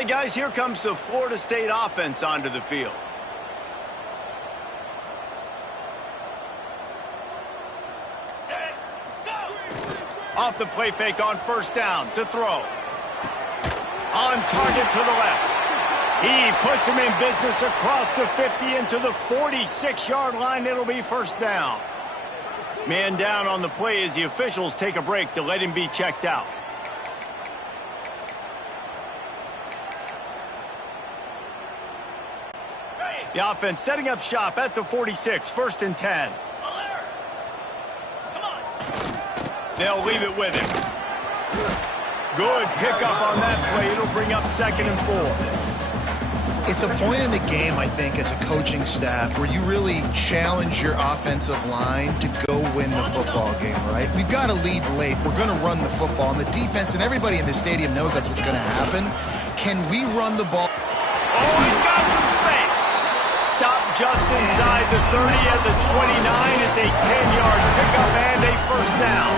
right, guys, here comes the Florida State offense onto the field. Set, go! Off the play fake on first down to throw. On target to the left. He puts him in business across the 50 into the 46-yard line. It'll be first down. Man down on the play as the officials take a break to let him be checked out. The offense setting up shop at the 46, 1st and 10. Come on. They'll leave it with him. Good pickup on that play. It'll bring up 2nd and 4. It's a point in the game, I think, as a coaching staff where you really challenge your offensive line to go win the football game, right? We've got to lead late. We're going to run the football. And the defense and everybody in the stadium knows that's what's going to happen. Can we run the ball? Oh, he's got some space. Stop just inside the 30 at the 29. It's a 10-yard pickup and a first down.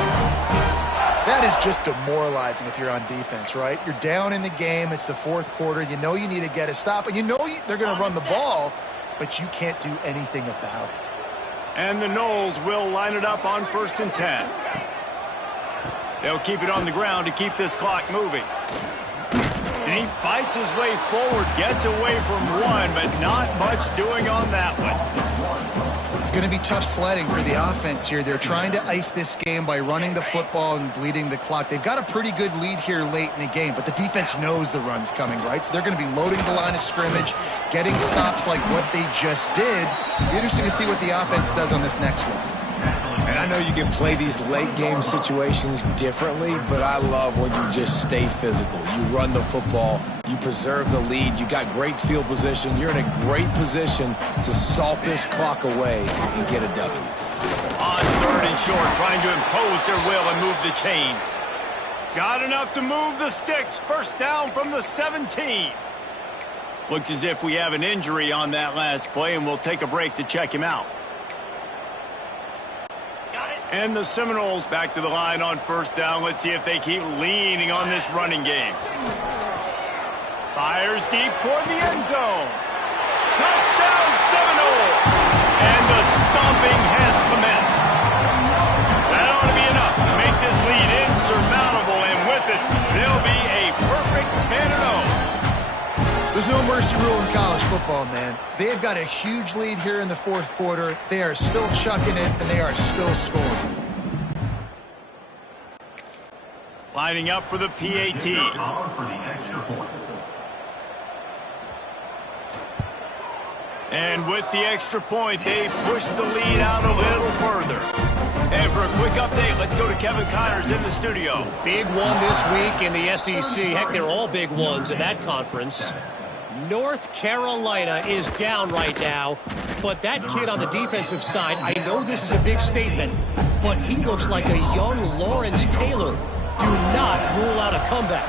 That is just demoralizing if you're on defense, right? You're down in the game. It's the 4th quarter. You know you need to get a stop, and you know they're going to run the ball, but you can't do anything about it. And the Noles will line it up on 1st and 10. They'll keep it on the ground to keep this clock moving. And he fights his way forward, gets away from one, but not much doing on that one. It's going to be tough sledding for the offense here. They're trying to ice this game by running the football and bleeding the clock. They've got a pretty good lead here late in the game, but the defense knows the run's coming, right? So they're going to be loading the line of scrimmage, getting stops like what they just did. It'll be interesting to see what the offense does on this next one. And I know you can play these late game situations differently, but I love when you just stay physical. You run the football, you preserve the lead, you got great field position, you're in a great position to salt this clock away and get a W. On 3rd and short, trying to impose their will and move the chains. Got enough to move the sticks. First down from the 17. Looks as if we have an injury on that last play, and we'll take a break to check him out. And the Seminoles back to the line on first down. Let's see if they keep leaning on this running game. Fires deep toward the end zone. Touchdown, Seminoles! And the stomping has commenced. That ought to be enough to make this lead insurmountable, and with it, they'll be a perfect 10-0. There's no mercy rule in college football, man. They've got a huge lead here in the 4th quarter. They are still chucking it, and they are still scoring. Lining up for the PAT. And with the extra point, they push the lead out a little further. And for a quick update, let's go to Kevin Connors in the studio. Big one this week in the SEC. Heck, they're all big ones in that conference. North Carolina is down right now, but that kid on the defensive side, I know this is a big statement, but he looks like a young Lawrence Taylor. Do not rule out a comeback.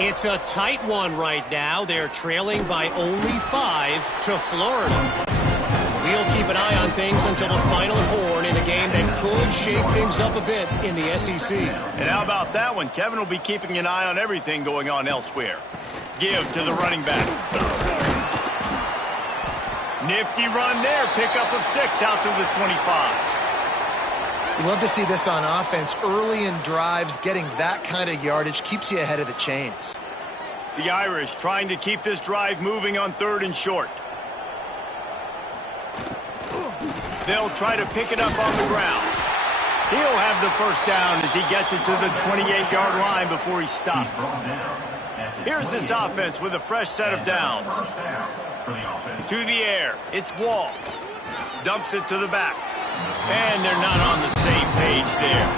It's a tight one right now. They're trailing by only 5 to Florida. We'll keep an eye on things until the final horn in a game that could shake things up a bit in the SEC. And how about that one? Kevin will be keeping an eye on everything going on elsewhere. Give to the running back. Nifty run there. Pickup of 6 out to the 25. You love to see this on offense. Early in drives, getting that kind of yardage keeps you ahead of the chains. The Irish trying to keep this drive moving on 3rd and short. They'll try to pick it up on the ground. He'll have the first down as he gets it to the 28-yard line before he's stopped. Here's this offense with a fresh set of downs. To the air. It's Wall. Dumps it to the back. And they're not on the same page there.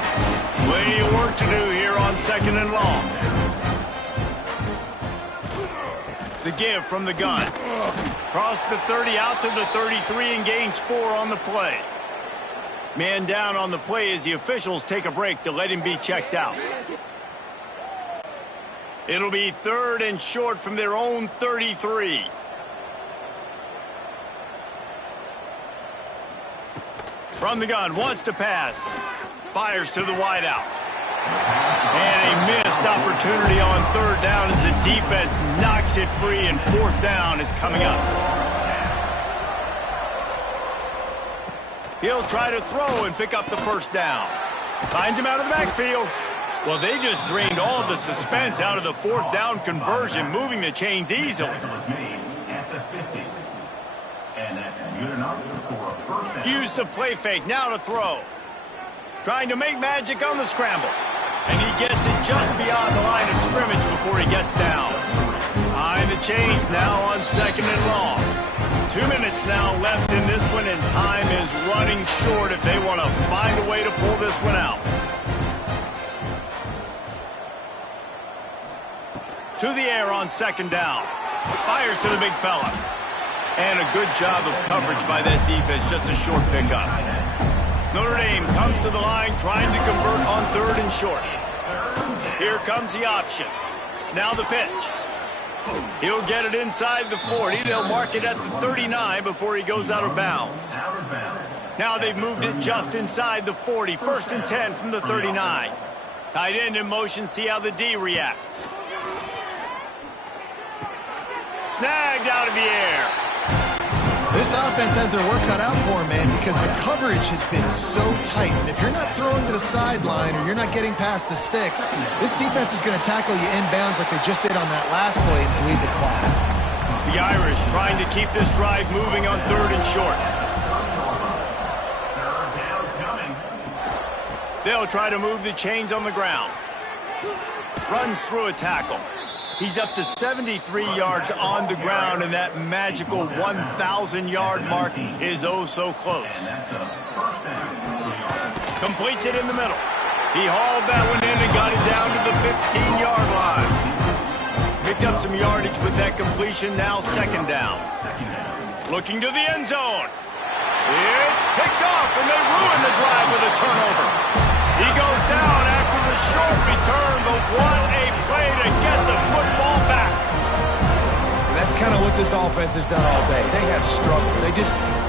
Plenty of work to do here on 2nd and long. The give from the gun. Cross the 30 out to the 33 and gains 4 on the play. Man down on the play as the officials take a break to let him be checked out. It'll be 3rd and short from their own 33. From the gun, wants to pass. Fires to the wideout. And a miss missed opportunity on third down as the defense knocks it free, and fourth down is coming up. He'll try to throw and pick up the first down. Finds him out of the backfield. Well, they just drained all of the suspense out of the fourth down conversion, moving the chains easily. Use the play fake, now to throw. Trying to make magic on the scramble. And he gets it just beyond the line of scrimmage before he gets down. Behind the chains now on second and long. 2 minutes now left in this one, and time is running short if they want to find a way to pull this one out. To the air on second down. Fires to the big fella. And a good job of coverage by that defense, just a short pickup. Notre Dame comes to the line trying to convert on third and short. Here comes the option. Now the pitch. He'll get it inside the 40. They'll mark it at the 39 before he goes out of bounds. Now they've moved it just inside the 40. First and 10 from the 39. Tight end in motion, see how the D reacts. Snagged out of the air. This offense has their work cut out for them, man, because the coverage has been so tight. And if you're not throwing to the sideline or you're not getting past the sticks, this defense is going to tackle you inbounds like they just did on that last play and bleed the clock. The Irish trying to keep this drive moving on third and short. They'll try to move the chains on the ground. Runs through a tackle. He's up to 73 yards on the ground, and that magical 1,000-yard mark is oh so close. Completes it in the middle. He hauled that one in and got it down to the 15-yard line. Picked up some yardage with that completion, now second down. Looking to the end zone. It's picked off, and they ruin the drive with a turnover. He goes down after the short return, but what a play to get the football back. And that's kind of what this offense has done all day. They have struggled. They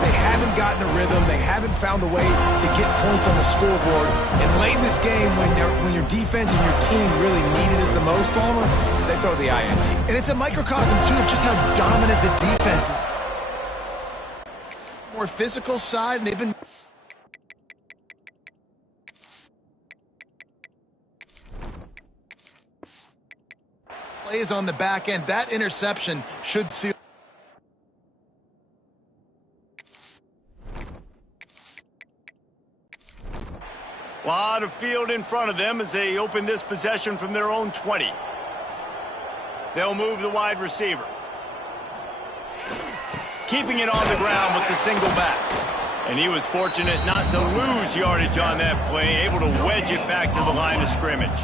haven't gotten a rhythm. They haven't found a way to get points on the scoreboard. And late in this game, when your defense and your team really needed it the most, Palmer, they throw the INT. And it's a microcosm, too, of just how dominant the defense is. More physical side, and they've been... plays on the back end. That interception should seal. A lot of field in front of them as they open this possession from their own 20. They'll move the wide receiver. Keeping it on the ground with the single back. And he was fortunate not to lose yardage on that play, able to wedge it back to the line of scrimmage.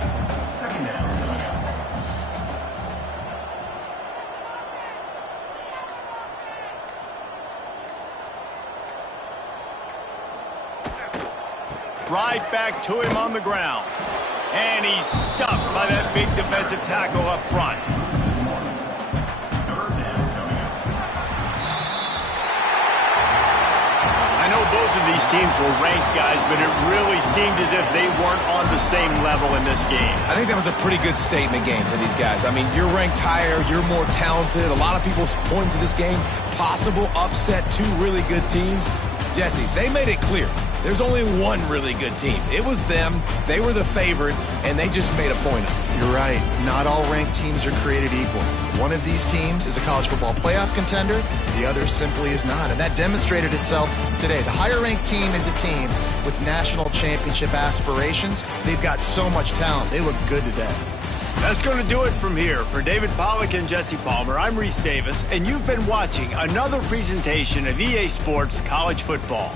Right back to him on the ground. And he's stuffed by that big defensive tackle up front. I know both of these teams were ranked, guys, but it really seemed as if they weren't on the same level in this game. I think that was a pretty good statement game for these guys. I mean, you're ranked higher, you're more talented. A lot of people point to this game, possible upset, two really good teams. Jesse, they made it clear. There's only one really good team. It was them. They were the favorite, and they just made a point of it. You're right. Not all ranked teams are created equal. One of these teams is a college football playoff contender. The other simply is not, and that demonstrated itself today. The higher-ranked team is a team with national championship aspirations. They've got so much talent. They look good today. That's going to do it from here. For David Pollack and Jesse Palmer, I'm Reese Davis, and you've been watching another presentation of EA Sports College Football.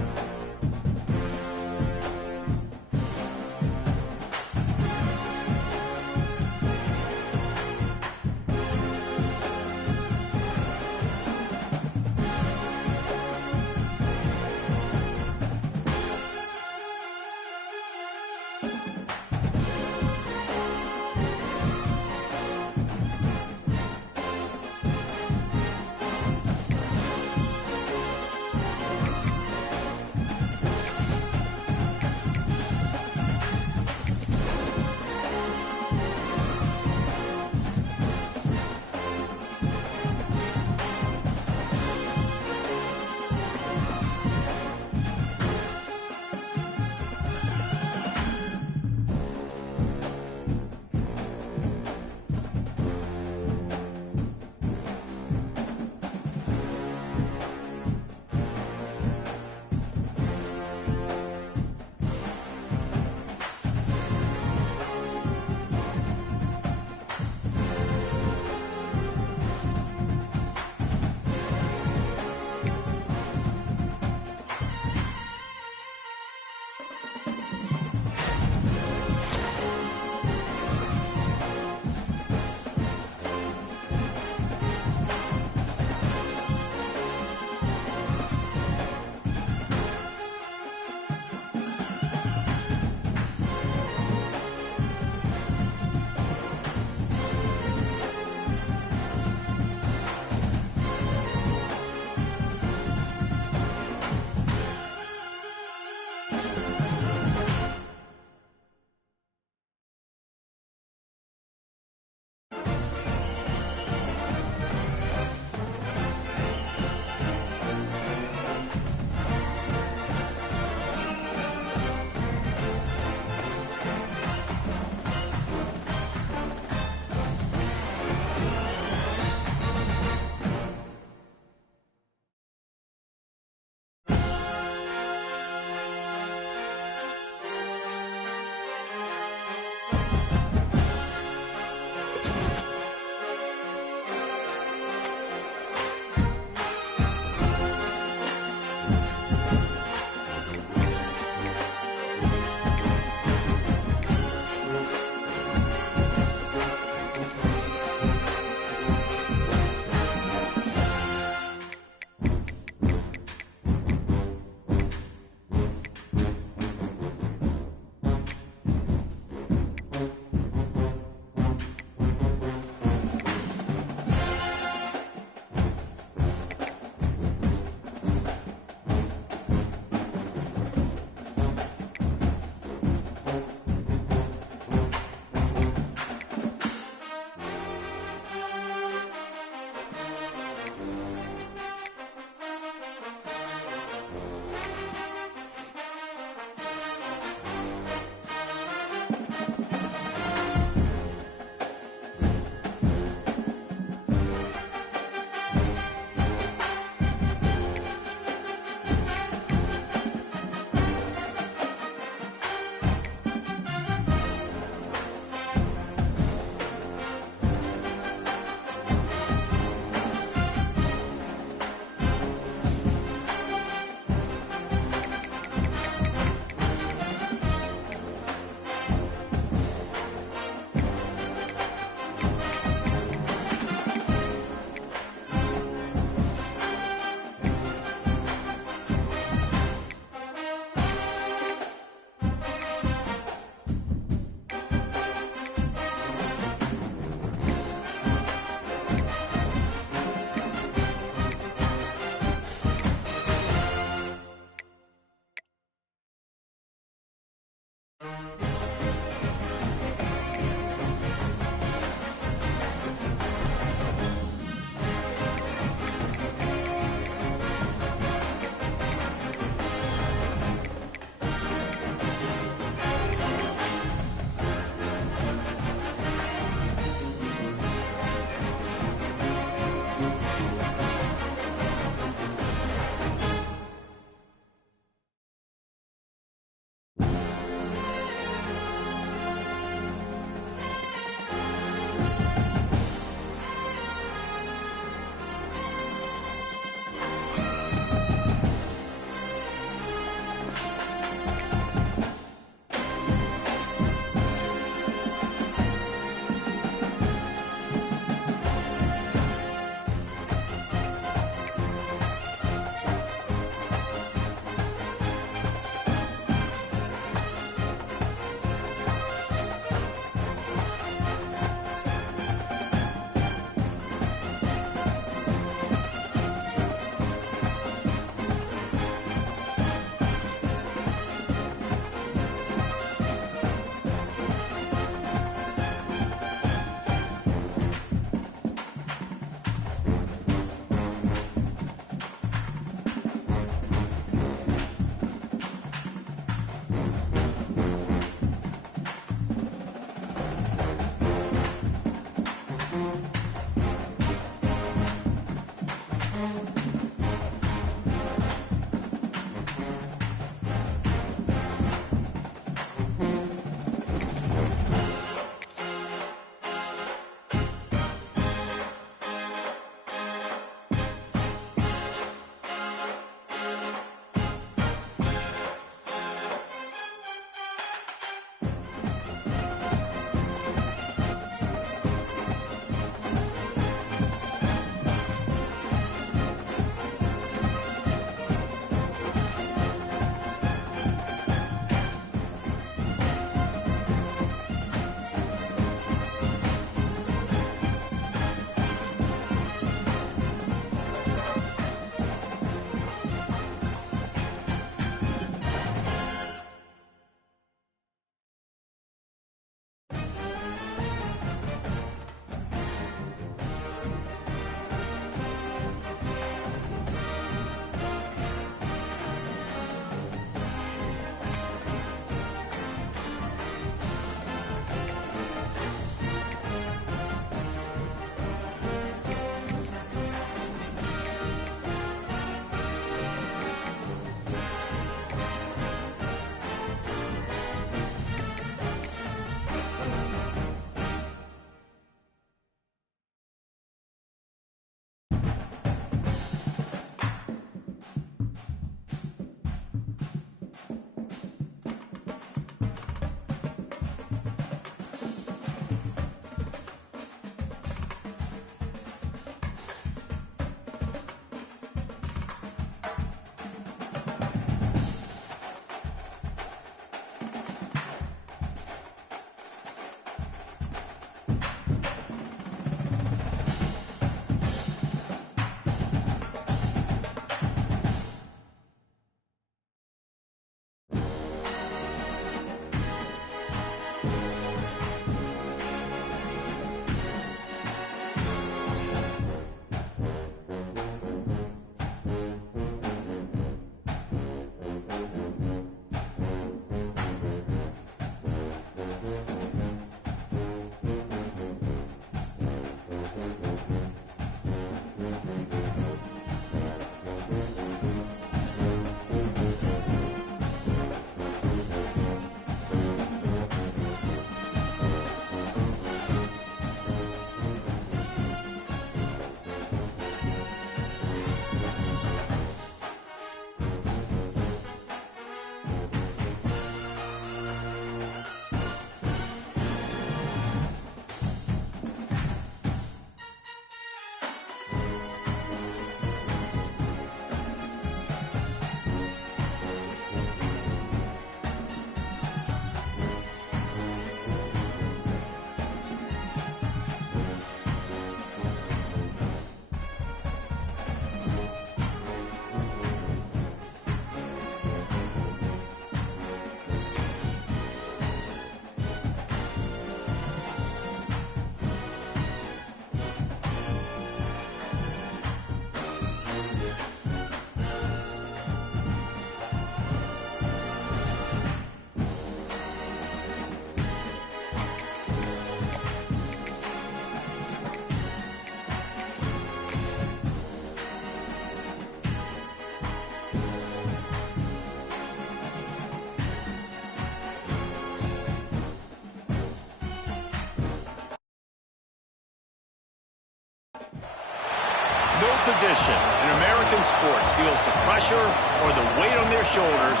position in American sports feels the pressure or the weight on their shoulders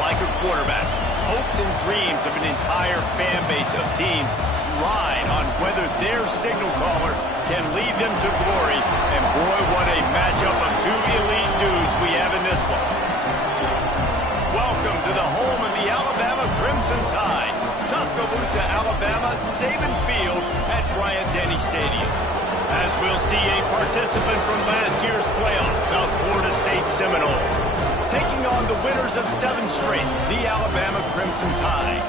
like a quarterback. Hopes and dreams of an entire fan base of teams ride on whether their signal caller can lead them to glory. And boy, what a matchup of two elite dudes we have in this one. Welcome to the home of the Alabama Crimson Tide. Tuscaloosa, Alabama, Saban Field at Bryant-Denny Stadium. As we'll see a participant from last year's playoff, the Florida State Seminoles, taking on the winners of 7 straight, the Alabama Crimson Tide.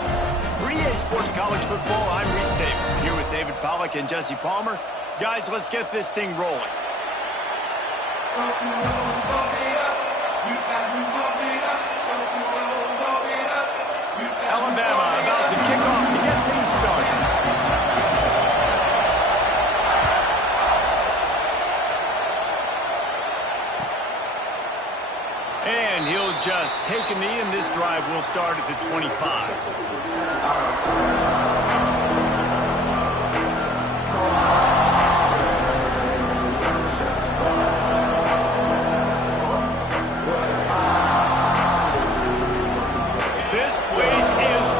For EA Sports College Football, I'm Reese Davis, here with David Pollack and Jesse Palmer. Guys, let's get this thing rolling. Alabama about to kick off to get things started. And he'll just take a knee, and this drive will start at the 25. This place is...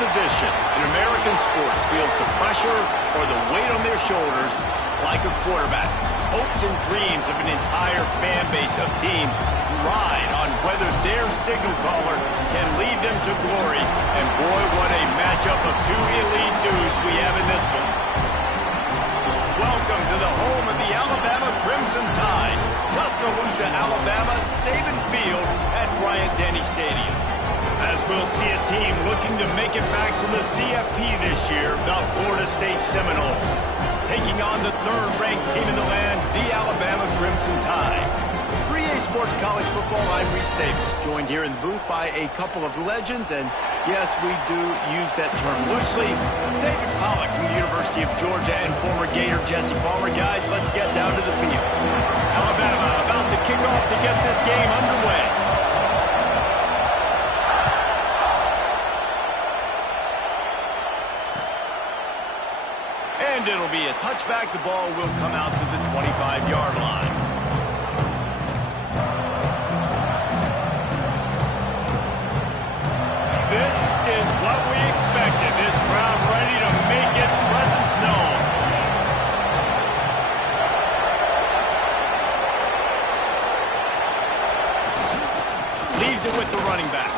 position in American sports feels the pressure or the weight on their shoulders like a quarterback. Hopes and dreams of an entire fan base of teams ride on whether their signal caller can lead them to glory. And boy, what a matchup of two elite dudes we have in this one. Welcome to the home of the Alabama Crimson Tide. Tuscaloosa, Alabama, Saban Field at Bryant-Denny Stadium. As we'll see a team looking to make it back to the CFP this year, the Florida State Seminoles, taking on the third-ranked team in the land, the Alabama Crimson Tide. For EA Sports College Football, I'm Reese Davis, joined here in the booth by a couple of legends, and yes, we do use that term loosely. David Pollack from the University of Georgia and former Gator Jesse Palmer. Guys, let's get down to the field. Alabama about to kick off to get this game underway. And it'll be a touchback. The ball will come out to the 25-yard line. This is what we expected. This crowd ready to make its presence known. Leaves it with the running back.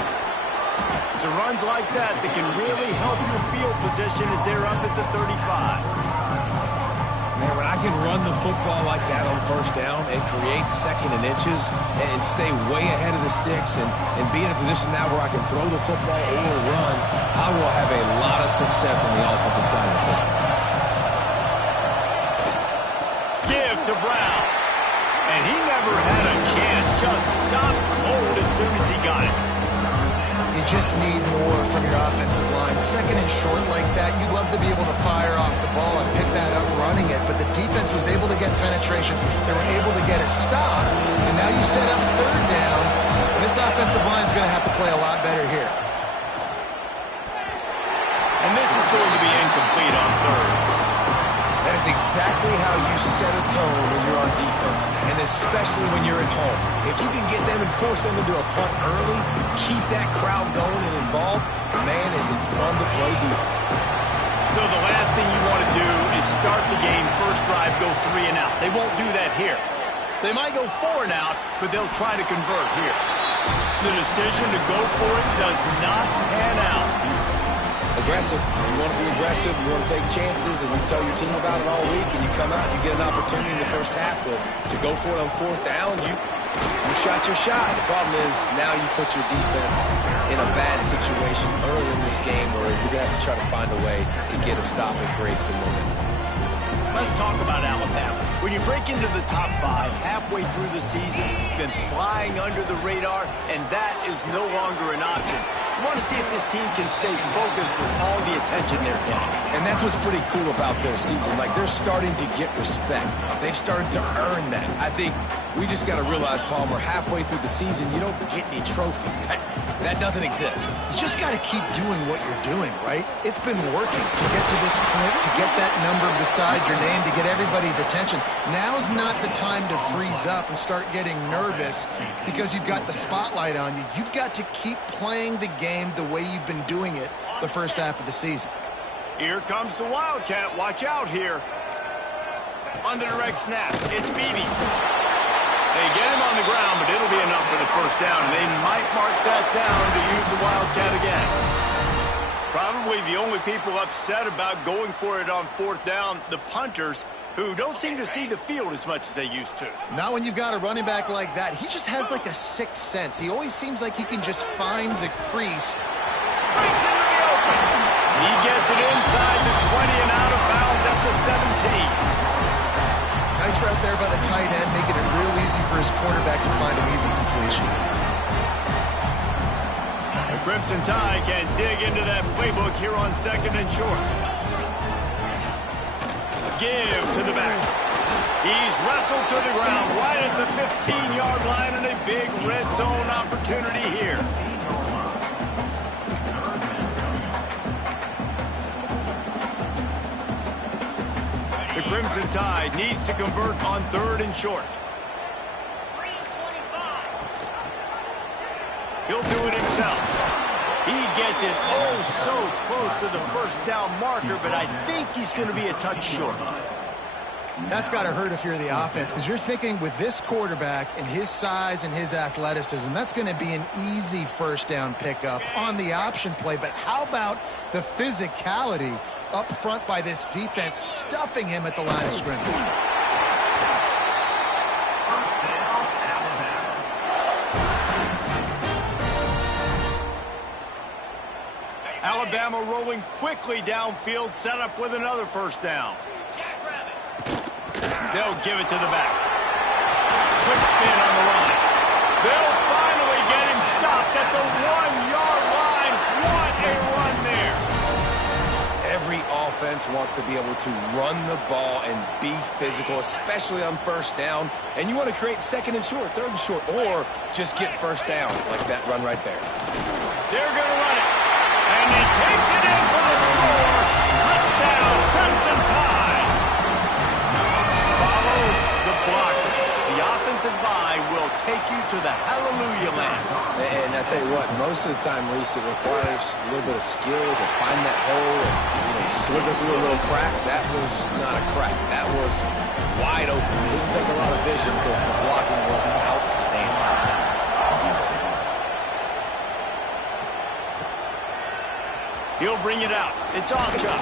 It's runs like that can really help your field position as they're up at the 35. Man, when I can run the football like that on first down and create second and inches and stay way ahead of the sticks and be in a position now where I can throw the football or run, I will have a lot of success on the offensive side of the football. Give to Brown. And he never had a chance. Just stopped cold as soon as he got it. You just need more from your offensive line. Second and short like that, you'd love to be able to fire off the ball and pick that up running it, but the defense was able to get penetration. They were able to get a stop, and now you set up third down. This offensive line is going to have to play a lot better here. And this is going to be incomplete on third. That is exactly how you set a tone when you're on defense, and especially when you're at home. If you can get them and force them into a punt early, keep that crowd going and involved, man, is it fun to play defense. So the last thing you want to do is start the game, first drive, go 3 and out. They won't do that here. They might go 4 and out, but they'll try to convert here. The decision to go for it does not pan out. aggressive. You want to be aggressive. You want to take chances, and you tell your team about it all week, and you come out and you get an opportunity in the first half to go for it on fourth down. You shot your shot. The problem is now you put your defense in a bad situation early in this game where you're going to have to try to find a way to get a stop and create some momentum. Let's talk about Alabama. When you break into the top 5 halfway through the season, then flying under the radar, and that is no longer an option. You want to see if this team can stay focused with all the attention they're getting. And that's what's pretty cool about their season. Like, they're starting to get respect. They've started to earn that. I think we just got to realize, Palmer, halfway through the season, you don't get any trophies. That doesn't exist. You just got to keep doing what you're doing, right? It's been working to get to this point, to get that number beside your name, to get everybody's attention. Now's not the time to freeze up and start getting nervous because you've got the spotlight on you. You've got to keep playing the game the way you've been doing it the first half of the season. Here comes the Wildcat. Watch out here. On the direct snap, it's Beebe. They get him on the ground, but it'll be enough for the first down, and they might mark that down to use the Wildcat again. Probably the only people upset about going for it on fourth down, the punters, who don't seem to see the field as much as they used to. Not when you've got a running back like that. He just has like a sixth sense. He always seems like he can just find the crease. Breaks into the open. He gets it inside the 20 and out of bounds at the 17. Nice route there by the tight end, making it real easy for his quarterback to find an easy completion. The Crimson Tide can dig into that playbook here on second and short. Give to the back. He's wrestled to the ground right at the 15-yard line, and a big red zone opportunity here. The Crimson Tide needs to convert on third and short. He'll do it himself. He gets it so close to the first down marker, but I think he's going to be a touch short. That's got to hurt if you're the offense, because you're thinking with this quarterback and his size and his athleticism, that's going to be an easy first down pickup on the option play. But how about the physicality up front by this defense, stuffing him at the line of scrimmage? Alabama rolling quickly downfield, set up with another first down. They'll give it to the back. Quick spin on the line. They'll finally get him stopped at the 1-yard line. What a run there. Every offense wants to be able to run the ball and be physical, especially on first down. And you want to create second and short, third and short, or just get first downs like that run right there. They're going to run it. And he takes it in for the score. Touchdown, Crimson Tide. Follows the blocker. The offensive line will take you to the hallelujah land. And I tell you what, most of the time, Reese, it requires a little bit of skill to find that hole and slither through a little crack. That was not a crack. That was wide open. Didn't take a lot of vision because the blocking was outstanding. He'll bring it out. It's off Chuck.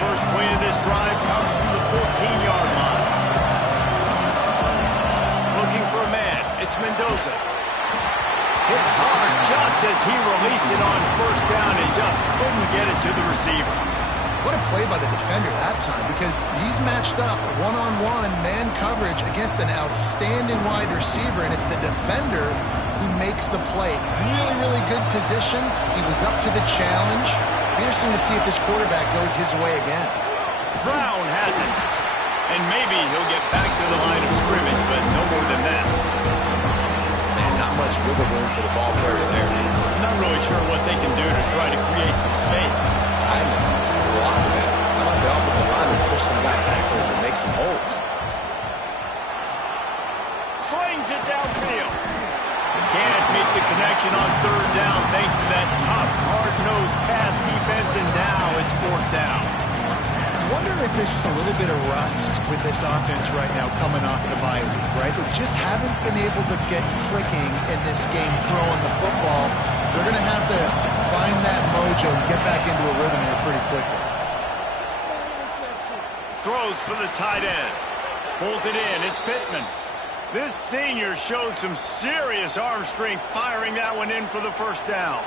First play of this drive comes from the 14-yard line. Looking for a man. It's Mendoza. Hit hard just as he released it on first down and just couldn't get it to the receiver. What a play by the defender that time, because he's matched up one-on-one man coverage against an outstanding wide receiver, and it's the defender who makes the play. Really, really good position. He was up to the challenge. Interesting to see if this quarterback goes his way again. Brown has it. And maybe he'll get back to the line of scrimmage, but no more than that. Much wiggle room for the ball carrier there. I'm not really sure what they can do to try to create some space. I know. Block that. How about the offensive lineman push some guy backwards and make some holes? Slings it downfield. can't make the connection on third down thanks to that tough, hard-nosed pass defense, and now it's fourth down. I wonder if there's just a little bit of rust with this offense right now coming off the bye week, right? They just haven't been able to get clicking in this game throwing the football. They're going to have to find that mojo and get back into a rhythm here pretty quickly. Throws for the tight end. Pulls it in. It's Pittman. This senior showed some serious arm strength firing that one in for the first down.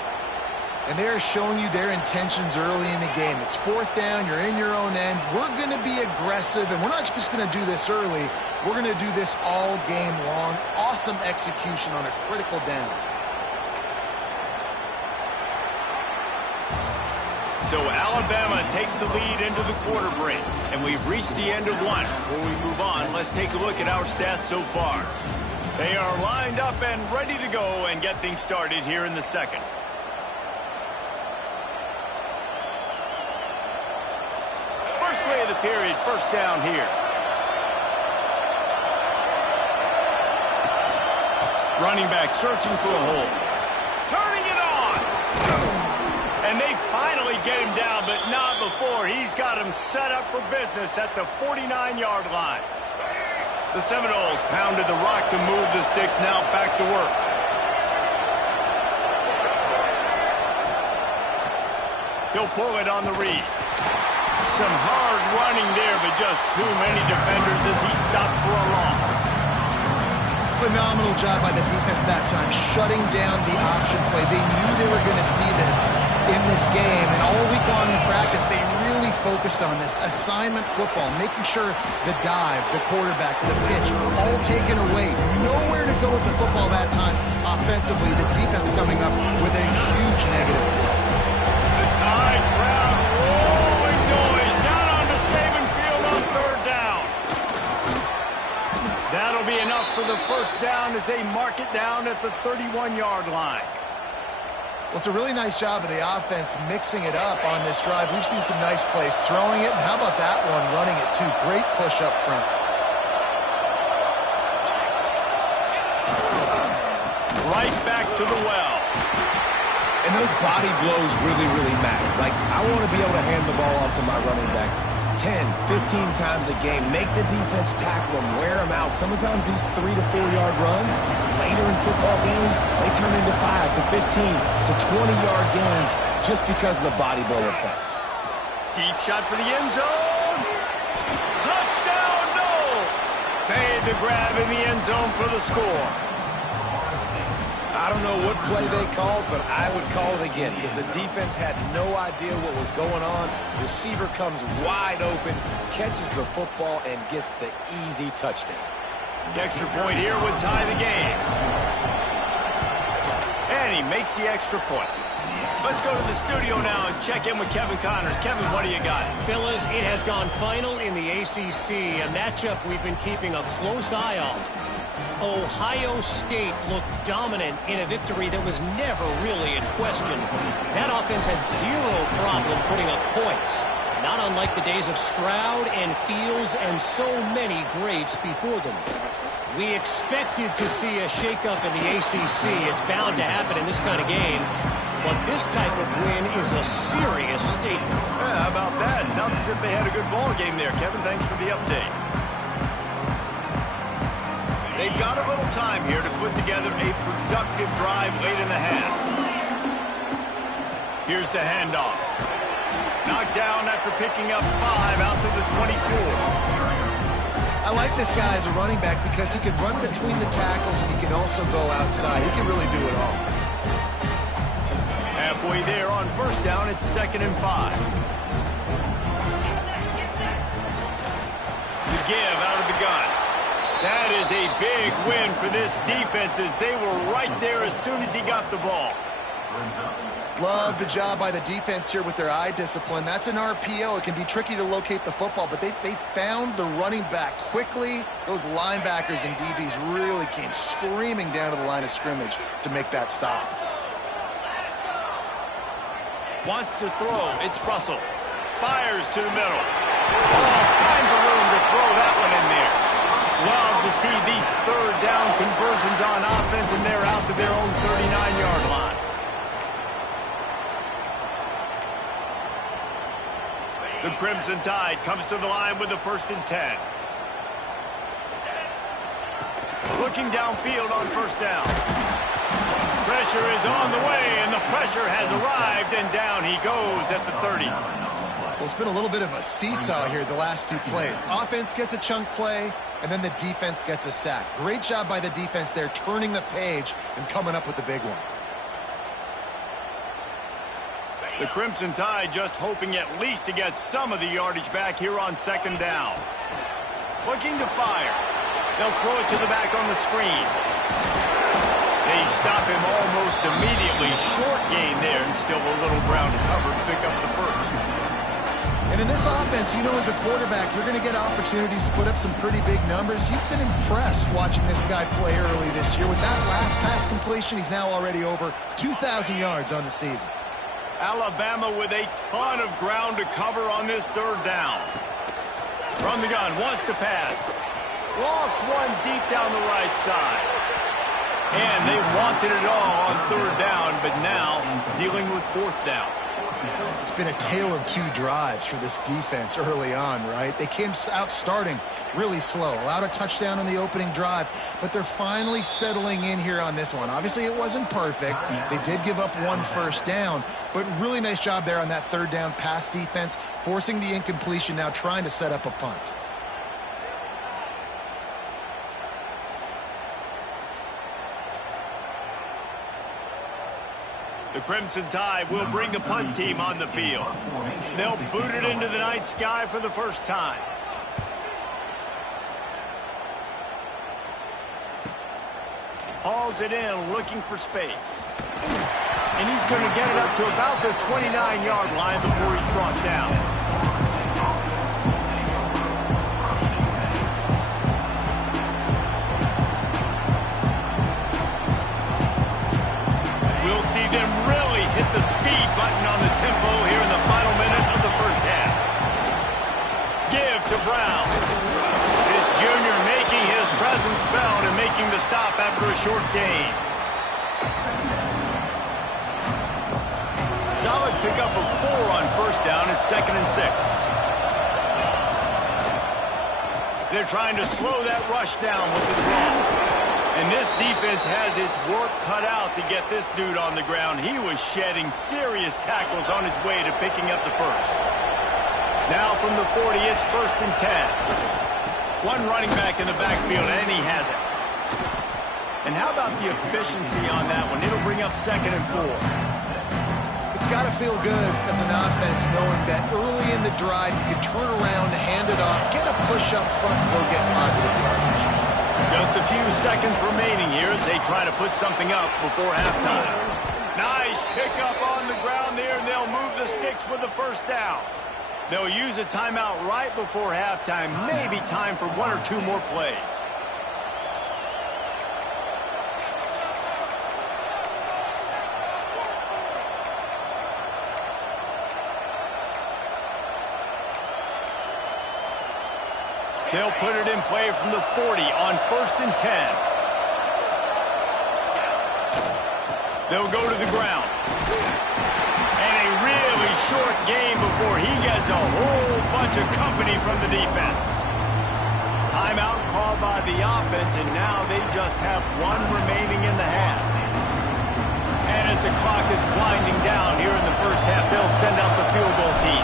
And they're showing you their intentions early in the game. It's fourth down. You're in your own end. We're going to be aggressive, and we're not just going to do this early. We're going to do this all game long. Awesome execution on a critical down. So Alabama takes the lead into the quarter break, and we've reached the end of one. Before we move on, let's take a look at our stats so far. They are lined up and ready to go and get things started here in the second. First play of the period, first down here. Running back searching for a hole. Turning it on! And they finally get him down, but not before. He's got him set up for business at the 49-yard line. The Seminoles pounded the rock to move the sticks, now back to work. He'll pull it on the read. Some hard running there, but just too many defenders as he stopped for a loss. Phenomenal job by the defense that time, shutting down the option play. They knew they were going to see this in this game, and all week long in practice, they really focused on this assignment football, making sure the dive, the quarterback, the pitch, all taken away. Nowhere to go with the football that time offensively. The defense coming up with a huge negative play. The Tide crowd rolling noise down on the Saban field on third down. That'll be enough for the first down as they mark it down at the 31-yard line. Well, it's a really nice job of the offense mixing it up on this drive. We've seen some nice plays throwing it, and how about that one running it too? Great push up front. Right back to the well. And those body blows really, really matter. Like, I want to be able to hand the ball off to my running back 10, 15 times a game. Make the defense tackle them, wear them out. Sometimes these 3 to 4 yard runs, later in football games, they turn into 5 to 15 to 20-yard gains just because of the body blow effect. Deep shot for the end zone. Touchdown, Noles. Made the grab in the end zone for the score. I don't know what play they called, but I would call it again because the defense had no idea what was going on. Receiver comes wide open, catches the football, and gets the easy touchdown. The extra point here would tie the game. And he makes the extra point. Let's go to the studio now and check in with Kevin Connors. Kevin, what do you got? Fellas, it has gone final in the ACC, a matchup we've been keeping a close eye on. Ohio State looked dominant in a victory that was never really in question. That offense had zero problem putting up points, not unlike the days of Stroud and Fields and so many greats before them. We expected to see a shakeup in the ACC. It's bound to happen in this kind of game. But this type of win is a serious statement. Yeah, how about that? It sounds as if they had a good ball game there. Kevin, thanks for the update. They've got a little time here to put together a productive drive late in the half. Here's the handoff. Knocked down after picking up 5 out to the 24. I like this guy as a running back because he can run between the tackles and he can also go outside. He can really do it all. Halfway there on first down, it's 2nd and 5. The give out of the gun. That is a big win for this defense as they were right there as soon as he got the ball. Love the job by the defense here with their eye discipline. That's an RPO. It can be tricky to locate the football, but they found the running back quickly. Those linebackers and DBs really came screaming down to the line of scrimmage to make that stop. Wants to throw. It's Russell. Fires to the middle. All kinds of room to throw that one in there. Love to see these third down conversions on offense from there out to their own 39-yard line. The Crimson Tide comes to the line with the 1st and 10. Looking downfield on 1st down. Pressure is on the way, and the pressure has arrived, and down he goes at the 30. Well, it's been a little bit of a seesaw here the last 2 plays. Offense gets a chunk play, and then the defense gets a sack. Great job by the defense there, turning the page and coming up with the big one. The Crimson Tide just hoping at least to get some of the yardage back here on 2nd down. Looking to fire. They'll throw it to the back on the screen. They stop him almost immediately. Short gain there, and still a little ground to cover to pick up the 1st. And in this offense, you know, as a quarterback, you're going to get opportunities to put up some pretty big numbers. You've been impressed watching this guy play early this year. With that last pass completion, he's now already over 2,000 yards on the season. Alabama with a ton of ground to cover on this 3rd down. From the gun, wants to pass. Lost one deep down the right side. And they wanted it all on 3rd down, but now dealing with 4th down. It's been a tale of 2 drives for this defense early on, right? They came out starting really slow, allowed a touchdown on the opening drive, but they're finally settling in here on this one. Obviously, it wasn't perfect. They did give up 1 1st down, but really nice job there on that 3rd down pass defense, forcing the incompletion, now trying to set up a punt. The Crimson Tide will bring the punt team on the field. They'll boot it into the night sky for the 1st time. Hauls it in, looking for space. And he's going to get it up to about the 29-yard line before he's brought down. Them really hit the speed button on the tempo here in the final minute of the 1st half. Give to Brown. This junior making his presence felt and making the stop after a short gain. Solid pickup of 4 on 1st down. It's 2nd and 6. They're trying to slow that rush down with the draw. And this defense has its work cut out to get this dude on the ground. He was shedding serious tackles on his way to picking up the 1st. Now from the 40, it's 1st and 10. One running back in the backfield, and he has it. And how about the efficiency on that one? It'll bring up 2nd and 4. It's got to feel good as an offense knowing that early in the drive you can turn around, hand it off, get a push up front, and go get positive yardage. Just a few seconds remaining here as they try to put something up before halftime. Nice pickup on the ground there, and they'll move the sticks with the 1st down. They'll use a timeout right before halftime, maybe time for 1 or 2 more plays. They'll put it in play from the 40 on 1st and 10. They'll go to the ground. And a really short game before he gets a whole bunch of company from the defense. Timeout called by the offense, and now they just have 1 remaining in the half. And as the clock is winding down here in the 1st half, they'll send out the field goal team.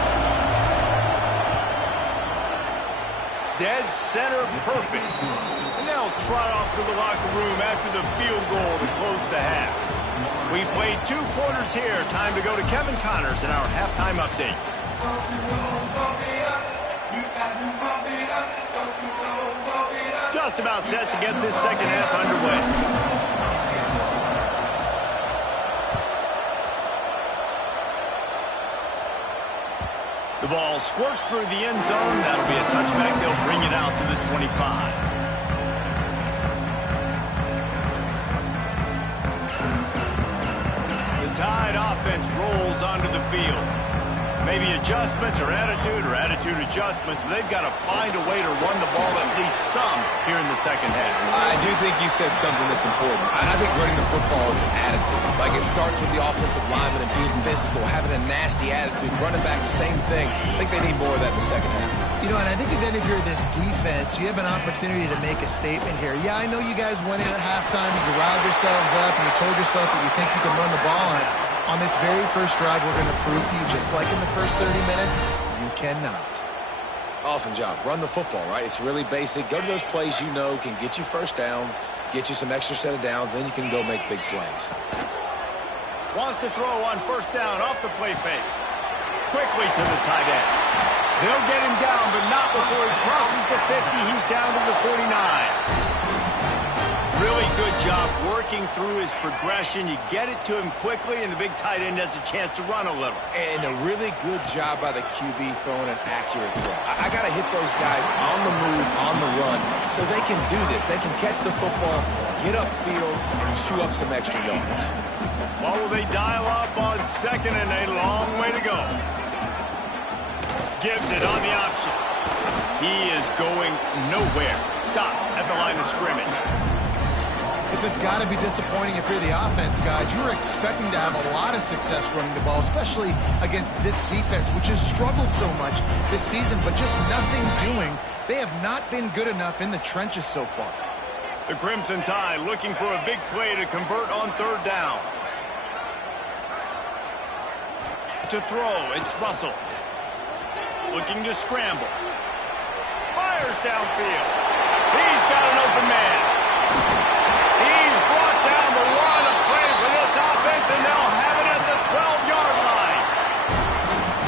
Dead center perfect. And they'll trot off to the locker room after the field goal to close the half. We played 2 quarters here. Time to go to Kevin Connors in our halftime update. Just about set to get this 2nd half underway. The ball squirts through the end zone. That'll be a touchback. They'll bring it out to the 25. The Tide offense rolls onto the field. Maybe adjustments or attitude adjustments, but they've got to find a way to run the ball at least some here in the second half. I do think you said something that's important. I think running the football is an attitude. Like, it starts with the offensive lineman and being physical, having a nasty attitude. Running back, same thing. I think they need more of that in the second half. You know, and I think even if you're this defense, you have an opportunity to make a statement here. Yeah, I know you guys went in at halftime, you riled yourselves up, and you told yourself that you think you can run the ball on us. On this very first drive, we're going to prove to you, just like in the first 30 minutes, you cannot. Awesome job. Run the football, right? It's really basic. Go to those plays you know can get you first downs, get you some extra set of downs, then you can go make big plays. Wants to throw on first down off the play fake. Quickly to the tight end. They'll get him down, but not before he crosses the 50. He's down to the 49. Really good job working through his progression. You get it to him quickly, and the big tight end has a chance to run a little. And a really good job by the QB throwing an accurate throw. I got to hit those guys on the move, on the run, so they can do this. They can catch the football, get upfield, and chew up some extra yards. Well, will they dial up on second and a long way to go? Gives it on the option. He is going nowhere. Stop at the line of scrimmage. This has got to be disappointing if you're the offense, guys. You were expecting to have a lot of success running the ball, especially against this defense, which has struggled so much this season, but just nothing doing. They have not been good enough in the trenches so far. The Crimson Tide looking for a big play to convert on third down. To throw, it's Russell. Looking to scramble. Fires downfield. He's got an open man. He's brought down the run of play for this offense, and they'll have it at the 12-yard line.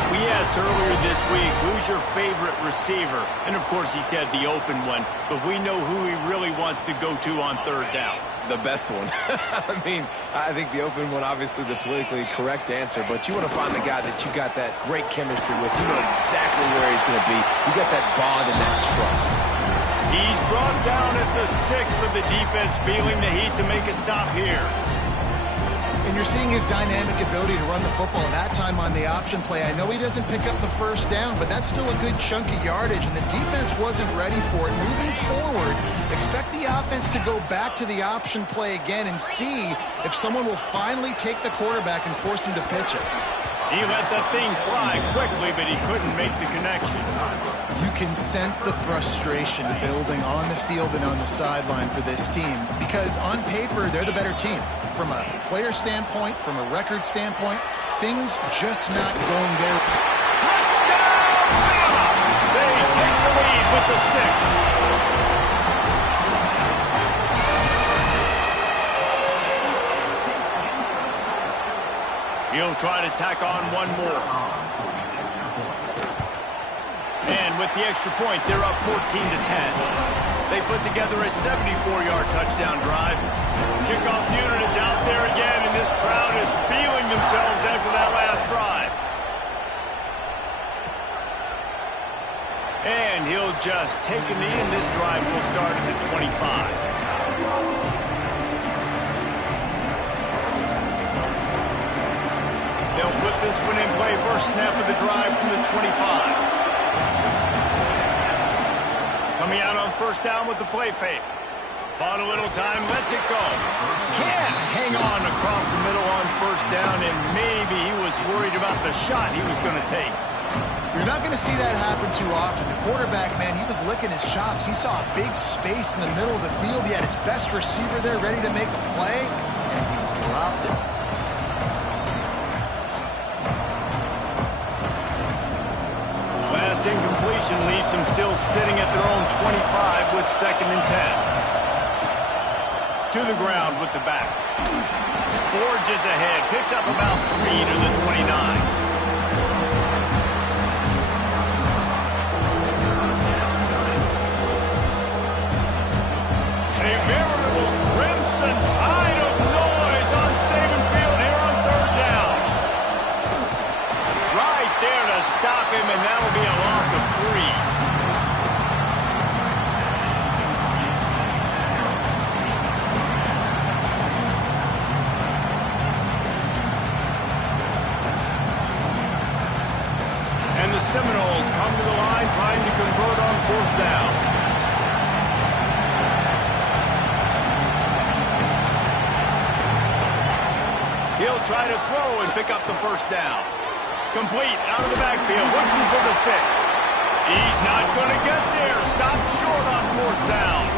We asked earlier this week, who's your favorite receiver? And, of course, he said the open one, but we know who he really wants to go to on third down. The best one. I mean, I think the open one, obviously the politically correct answer, but you want to find the guy that you got that great chemistry with. You know exactly where he's going to be. You got that bond and that trust. He's brought down at the 6, but the defense feeling the heat to make a stop here. And you're seeing his dynamic ability to run the football that time on the option play. I know he doesn't pick up the first down, but that's still a good chunk of yardage, and the defense wasn't ready for it. Moving forward, expect the offense to go back to the option play again and see if someone will finally take the quarterback and force him to pitch it. He let that thing fly quickly, but he couldn't make the connection. You can sense the frustration building on the field and on the sideline for this team because on paper, they're the better team. From a player standpoint, from a record standpoint, things just not going their way. Touchdown! They take the lead with the 6. He'll try to tack on one more. And with the extra point, they're up 14-10. They put together a 74-yard touchdown drive. Kickoff unit is out there again, and this crowd is feeling themselves after that last drive. And he'll just take a knee, and this drive will start at the 25. They'll put this one in play. First snap of the drive from the 25. Coming out on first down with the play fake. Bought a little time, lets it go. Can't hang on across the middle on first down, and maybe he was worried about the shot he was going to take. You're not going to see that happen too often. The quarterback, man, he was licking his chops. He saw a big space in the middle of the field. He had his best receiver there ready to make a play, and he dropped it. Last incompletion leaves them still sitting at their own 25 with 2nd and 10. To the ground with the back. Forges ahead, picks up about 3 to the 29. A veritable crimson tide of noise on Saban Field here on third down. Right there to stop him, and that'll be a loss of 3. He'll try to throw and pick up the first down. Complete out of the backfield, looking for the sticks. He's not going to get there. Stop short on fourth down.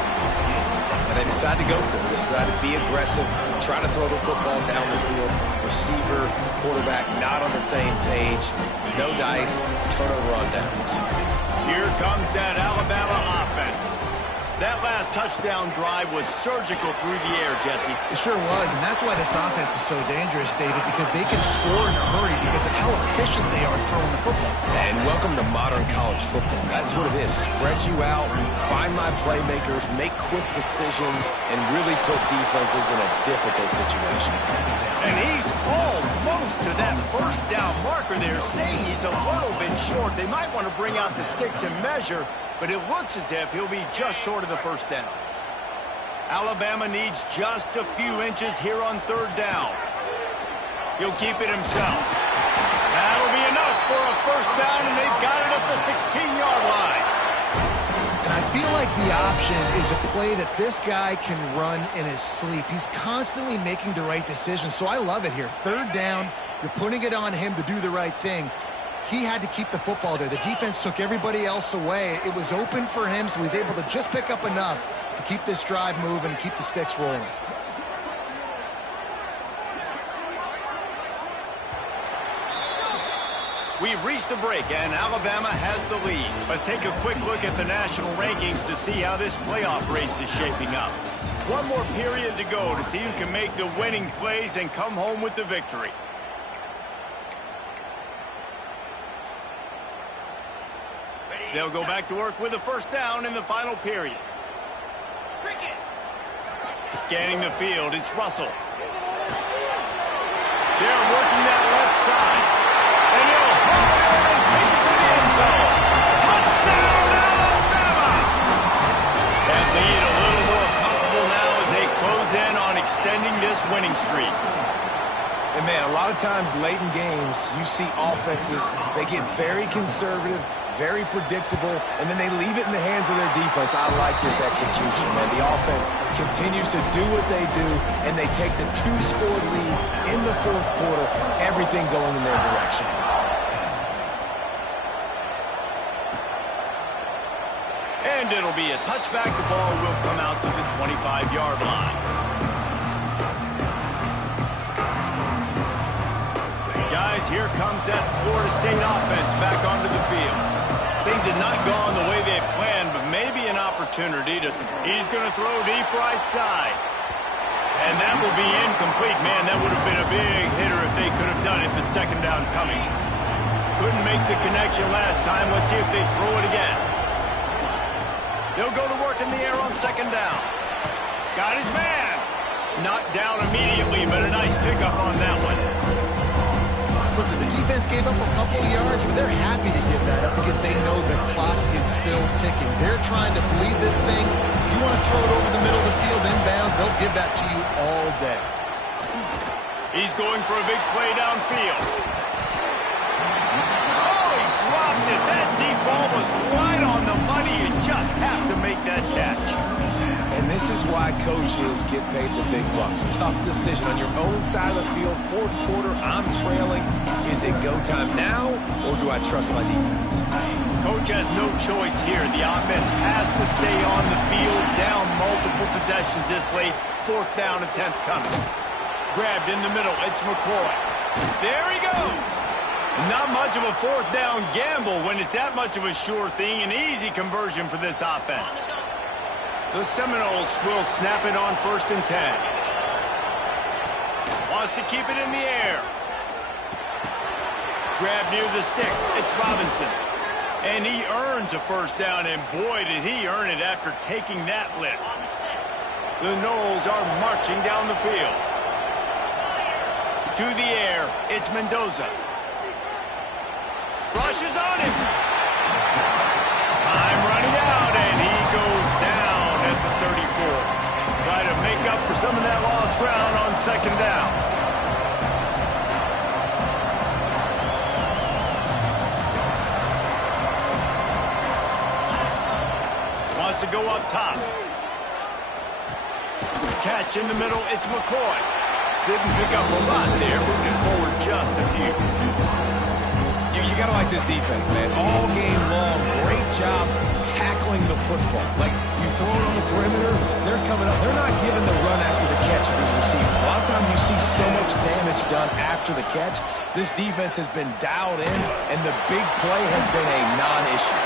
And they decide to go for it. They decide to be aggressive, try to throw the football down the field. Receiver, quarterback, not on the same page. No dice, turnover on downs. Here comes that Alabama offense. That last touchdown drive was surgical through the air, Jesse. It sure was, and that's why this offense is so dangerous, David, because they can score in a hurry because of how efficient they are throwing the football. And welcome to modern college football. That's what it is. Spread you out, find my playmakers, make quick decisions, and really put defenses in a difficult situation. And he's almost to that first down marker there, saying he's a little bit short. They might want to bring out the sticks and measure, but it looks as if he'll be just short of the first down. Alabama needs just a few inches here on third down. He'll keep it himself. That'll be enough for a first down, and they've got it at the 16-yard line. And I feel like the option is a play that this guy can run in his sleep. He's constantly making the right decision, so I love it here. Third down, you're putting it on him to do the right thing. He had to keep the football there. The defense took everybody else away. It was open for him, so he's able to just pick up enough to keep this drive moving and keep the sticks rolling. We've reached a break, and Alabama has the lead. Let's take a quick look at the national rankings to see how this playoff race is shaping up. One more period to go to see who can make the winning plays and come home with the victory. They'll go back to work with a first down in the final period. Scanning the field, it's Russell. They're working that left side. And he'll haul it and take it to the end zone. Touchdown, Alabama! That lead a little more comfortable now as they close in on extending this winning streak. And, man, a lot of times late in games, you see offenses, they get very conservative, very predictable, and then they leave it in the hands of their defense. I like this execution, man. The offense continues to do what they do, and they take the two-score lead in the fourth quarter, everything going in their direction. And it'll be a touchback. The ball will come out to the 25-yard line. Guys, here comes that Florida State offense back onto the field. Things had not gone the way they planned, but maybe an opportunity to... He's going to throw deep right side. And that will be incomplete. Man, that would have been a big hitter if they could have done it, but second down coming. Couldn't make the connection last time. Let's see if they throw it again. They'll go to work in the air on second down. Got his man. Knocked down immediately, but a nice pickup on that one. Listen, the defense gave up a couple of yards, but they're happy to give that up because they know the clock is still ticking. They're trying to bleed this thing. If you want to throw it over the middle of the field inbounds, they'll give that to you all day. He's going for a big play downfield. Oh, he dropped it. That deep ball was right on the money. You just have to make that catch. And this is why coaches get paid the big bucks. Tough decision on your own side of the field. Fourth quarter, I'm trailing. Is it go time now, or do I trust my defense? Coach has no choice here. The offense has to stay on the field, down multiple possessions this late. Fourth down attempt coming. Grabbed in the middle. It's McCoy. There he goes. Not much of a fourth down gamble when it's that much of a sure thing. An easy conversion for this offense. The Seminoles will snap it on 1st and 10. Wants to keep it in the air. Grab near the sticks. It's Robinson. And he earns a first down, and boy, did he earn it after taking that lift. The Noles are marching down the field. To the air, it's Mendoza. Rushes on him. Time running out, and he goes down at the 34. Try to make up for some of that lost ground on second down. Wants to go up top. Catch in the middle, it's McCoy. Didn't pick up a lot there, moving it forward just a few. You got to like this defense, man. All game long, great job tackling the football. Like, you throw it on the perimeter, they're coming up. They're not giving the run after the catch to these receivers. A lot of times you see so much damage done after the catch. This defense has been dialed in, and the big play has been a non-issue.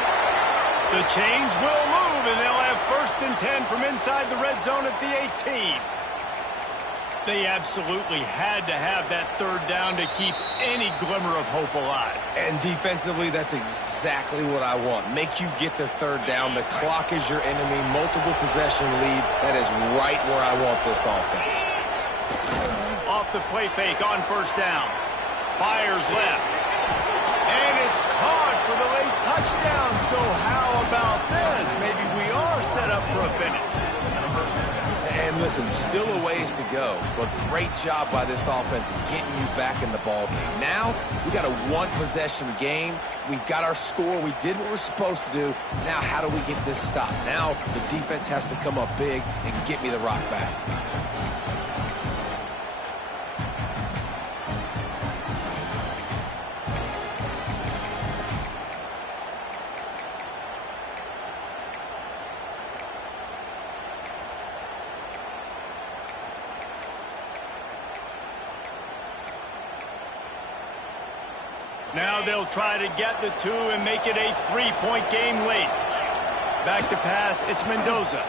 The chains will move, and they'll have 1st and 10 from inside the red zone at the 18. They absolutely had to have that 3rd down to keep any glimmer of hope alive. And defensively, that's exactly what I want. Make you get the 3rd down. The clock is your enemy. Multiple possession lead. That is right where I want this offense. Off the play fake on 1st down. Fires left. And it's caught for the late touchdown. So how about this? Maybe we are set up for a finish. And listen, still a ways to go, but great job by this offense getting you back in the ball game. Now, we got a 1-possession game. We got our score. We did what we're supposed to do. Now, how do we get this stopped? Now, the defense has to come up big and get me the rock back. Now they'll try to get the 2 and make it a 3-point game late. Back to pass, it's Mendoza.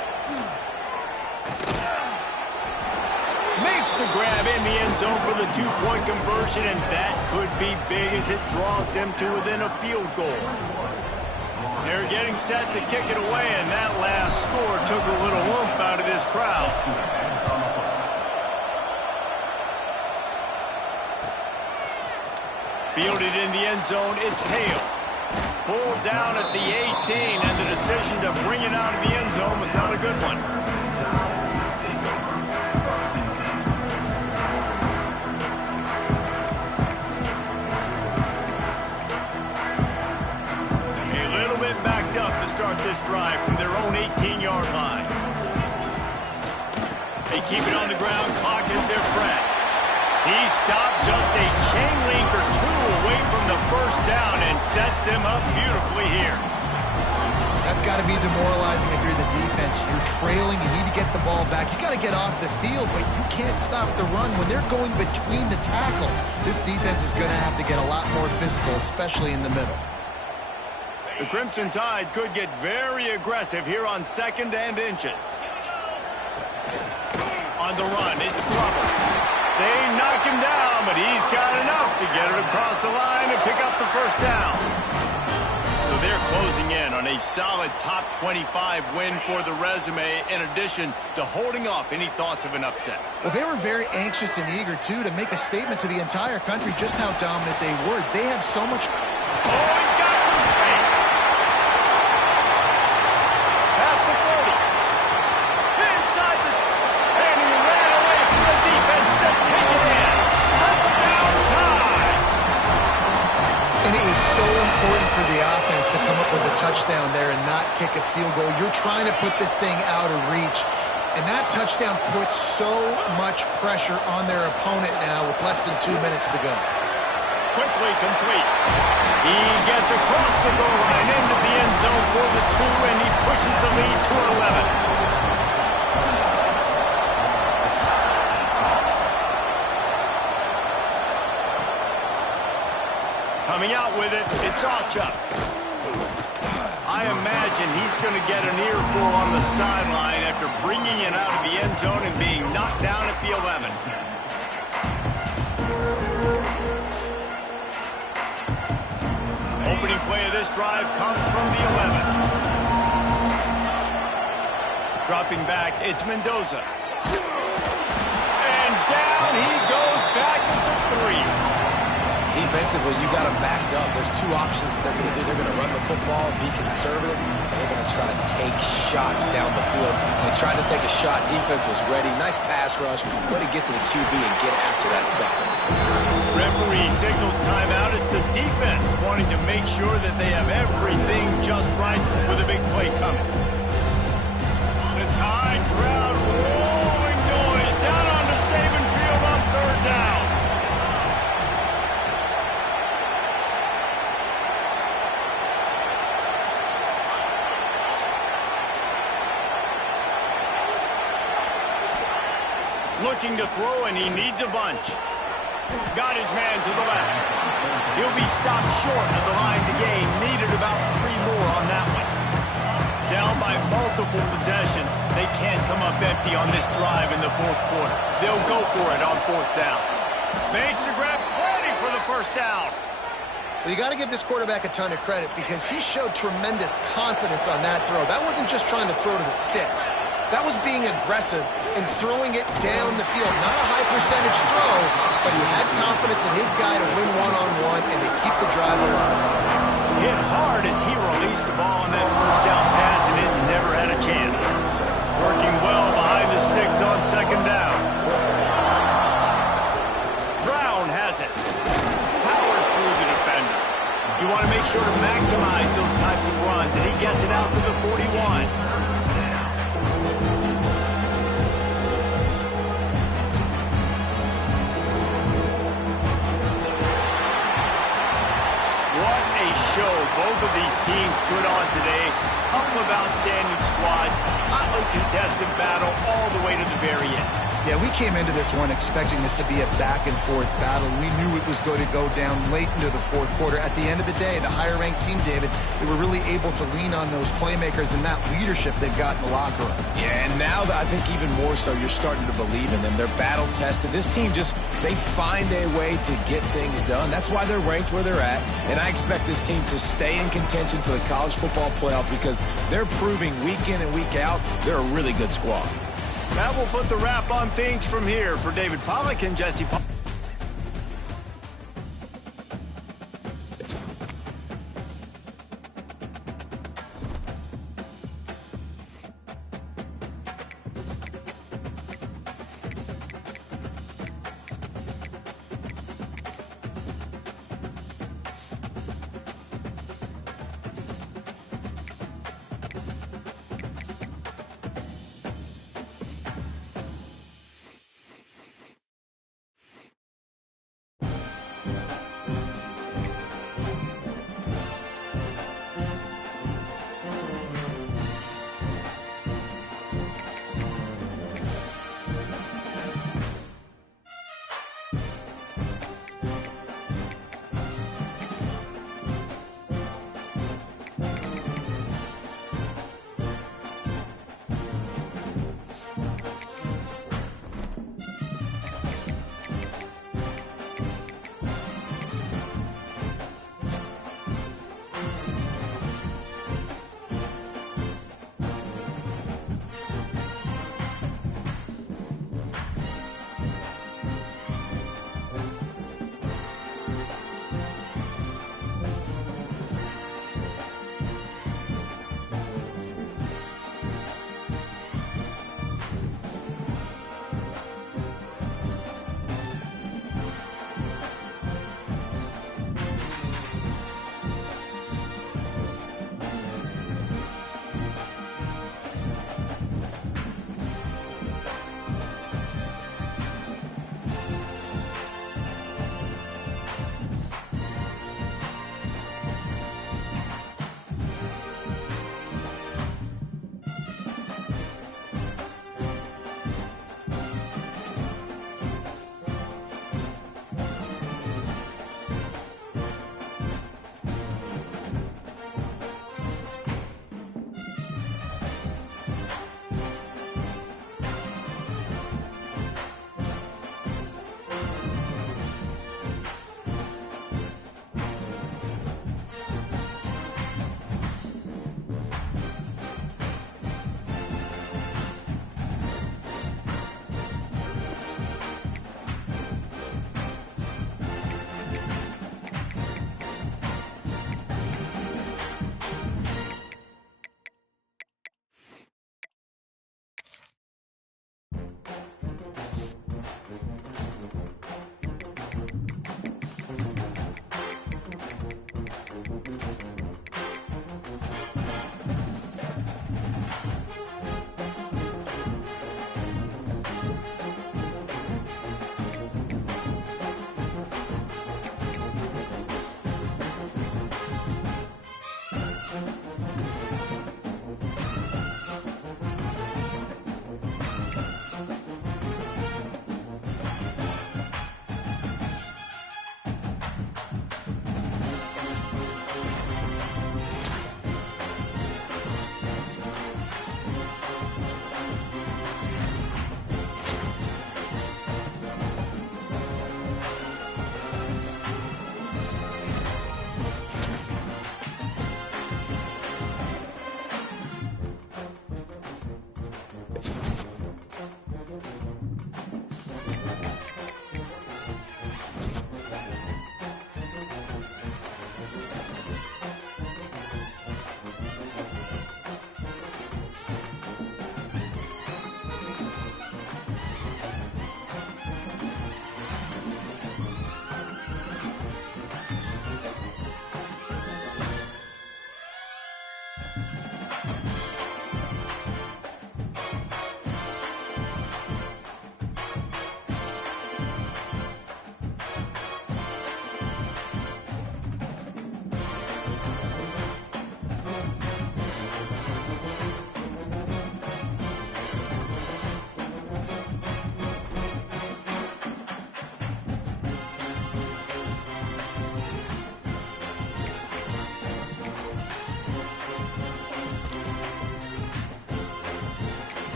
Makes the grab in the end zone for the 2-point conversion, and that could be big as it draws him to within a field goal. They're getting set to kick it away, and that last score took a little oomph out of this crowd. Fielded in the end zone, it's Hale. Pulled down at the 18, and the decision to bring it out of the end zone was not a good one. A little bit backed up to start this drive from their own 18-yard line. They keep it on the ground, clock is their friend. He stopped just a chain link or 2 away from the 1st down and sets them up beautifully here. That's got to be demoralizing if you're the defense. You're trailing. You need to get the ball back. You got to get off the field, but you can't stop the run when they're going between the tackles. This defense is going to have to get a lot more physical, especially in the middle. The Crimson Tide could get very aggressive here on 2nd and inches. On the run, it's Glover. They knock him down, but he's got enough to get it across the line and pick up the 1st down. So they're closing in on a solid top 25 win for the resume, in addition to holding off any thoughts of an upset. Well, they were very anxious and eager, too, to make a statement to the entire country just how dominant they were. They have so much... Oh, he's got some space. Past the 30. Inside the... And he ran away from the defense to take it in. Touchdown time. And it was so important for the offense to come up with a touchdown there and not kick a field goal. You're trying to put this thing out of reach. And that touchdown puts so much pressure on their opponent now with less than 2 minutes to go. Quickly complete. He gets across the goal line into the end zone for the 2, and he pushes the lead to 11. Coming out with it, it's Ocha. I imagine he's going to get an earful on the sideline after bringing it out of the end zone and being knocked down at the 11. Opening play of this drive comes from the 11. Dropping back, it's Mendoza. And down he goes back at the 3. Defensively, you got them backed up. There's 2 options that they're going to do. They're going to run the football, be conservative, and they're going to try to take shots down the field. They tried to take a shot. Defense was ready. Nice pass rush. Way to get to the QB and get after that second. Referee signals timeout. It's the defense wanting to make sure that they have everything just right with a big play coming. The Tide crowd rolling noise down onto Saban Field on 3rd Looking to throw, and he needs a bunch. Got his man to the left. He'll be stopped short of the line to gain. Needed about 3 more on that one. Down by multiple possessions. They can't come up empty on this drive in the fourth quarter. They'll go for it on 4th down. Makes the grab, ready for the first down. Well, you got to give this quarterback a ton of credit because he showed tremendous confidence on that throw. That wasn't just trying to throw to the sticks. That was being aggressive and throwing it down the field. Not a high percentage throw, but he had confidence in his guy to win one-on-one and to keep the drive alive. Hit hard as he released the ball on that first down pass, and it never had a chance. Working well behind the sticks on 2nd down. Brown has it. Powers through the defender. You want to make sure to maximize those types of runs, and he gets it out to the 41. Show both of these teams put on today. Couple of outstanding squads. Hotly contested battle all the way to the very end. Yeah, we came into this one expecting this to be a back-and-forth battle. We knew it was going to go down late into the 4th quarter. At the end of the day, the higher-ranked team, David, they were really able to lean on those playmakers and that leadership they've got in the locker room. Yeah, and now I think even more so, you're starting to believe in them. They're battle-tested. This team they find a way to get things done. That's why they're ranked where they're at. And I expect this team to stay in contention for the college football playoff because they're proving week in and week out they're a really good squad. That will put the wrap on things from here for David Pollack and Jesse Pollack.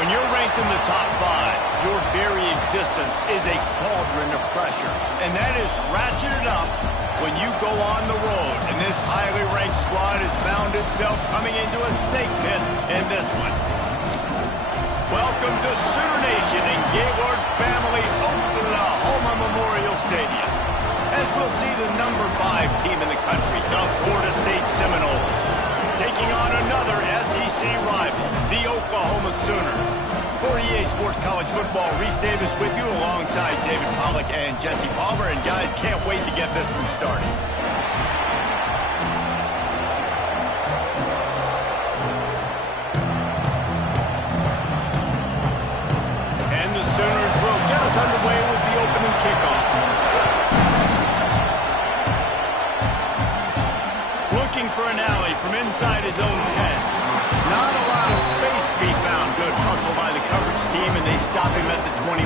When you're ranked in the top 5, your very existence is a cauldron of pressure. And that is ratcheted up when you go on the road. And this highly ranked squad has found itself coming into a snake pit in this one. Welcome to Sooner Nation and Gaylord Family Oklahoma Memorial Stadium. As we'll see the number 5 team in the country, the Florida State Seminoles, taking on another SEC rival, the Oklahoma Sooners. For EA Sports College Football, Reese Davis with you alongside David Pollack and Jesse Palmer. And guys, can't wait to get this one started. And the Sooners will get us underway with the opening kickoff. Looking for an alley from inside his own 10. Not a lot of space to be found. Good hustle by the coverage team, and they stop him at the 21.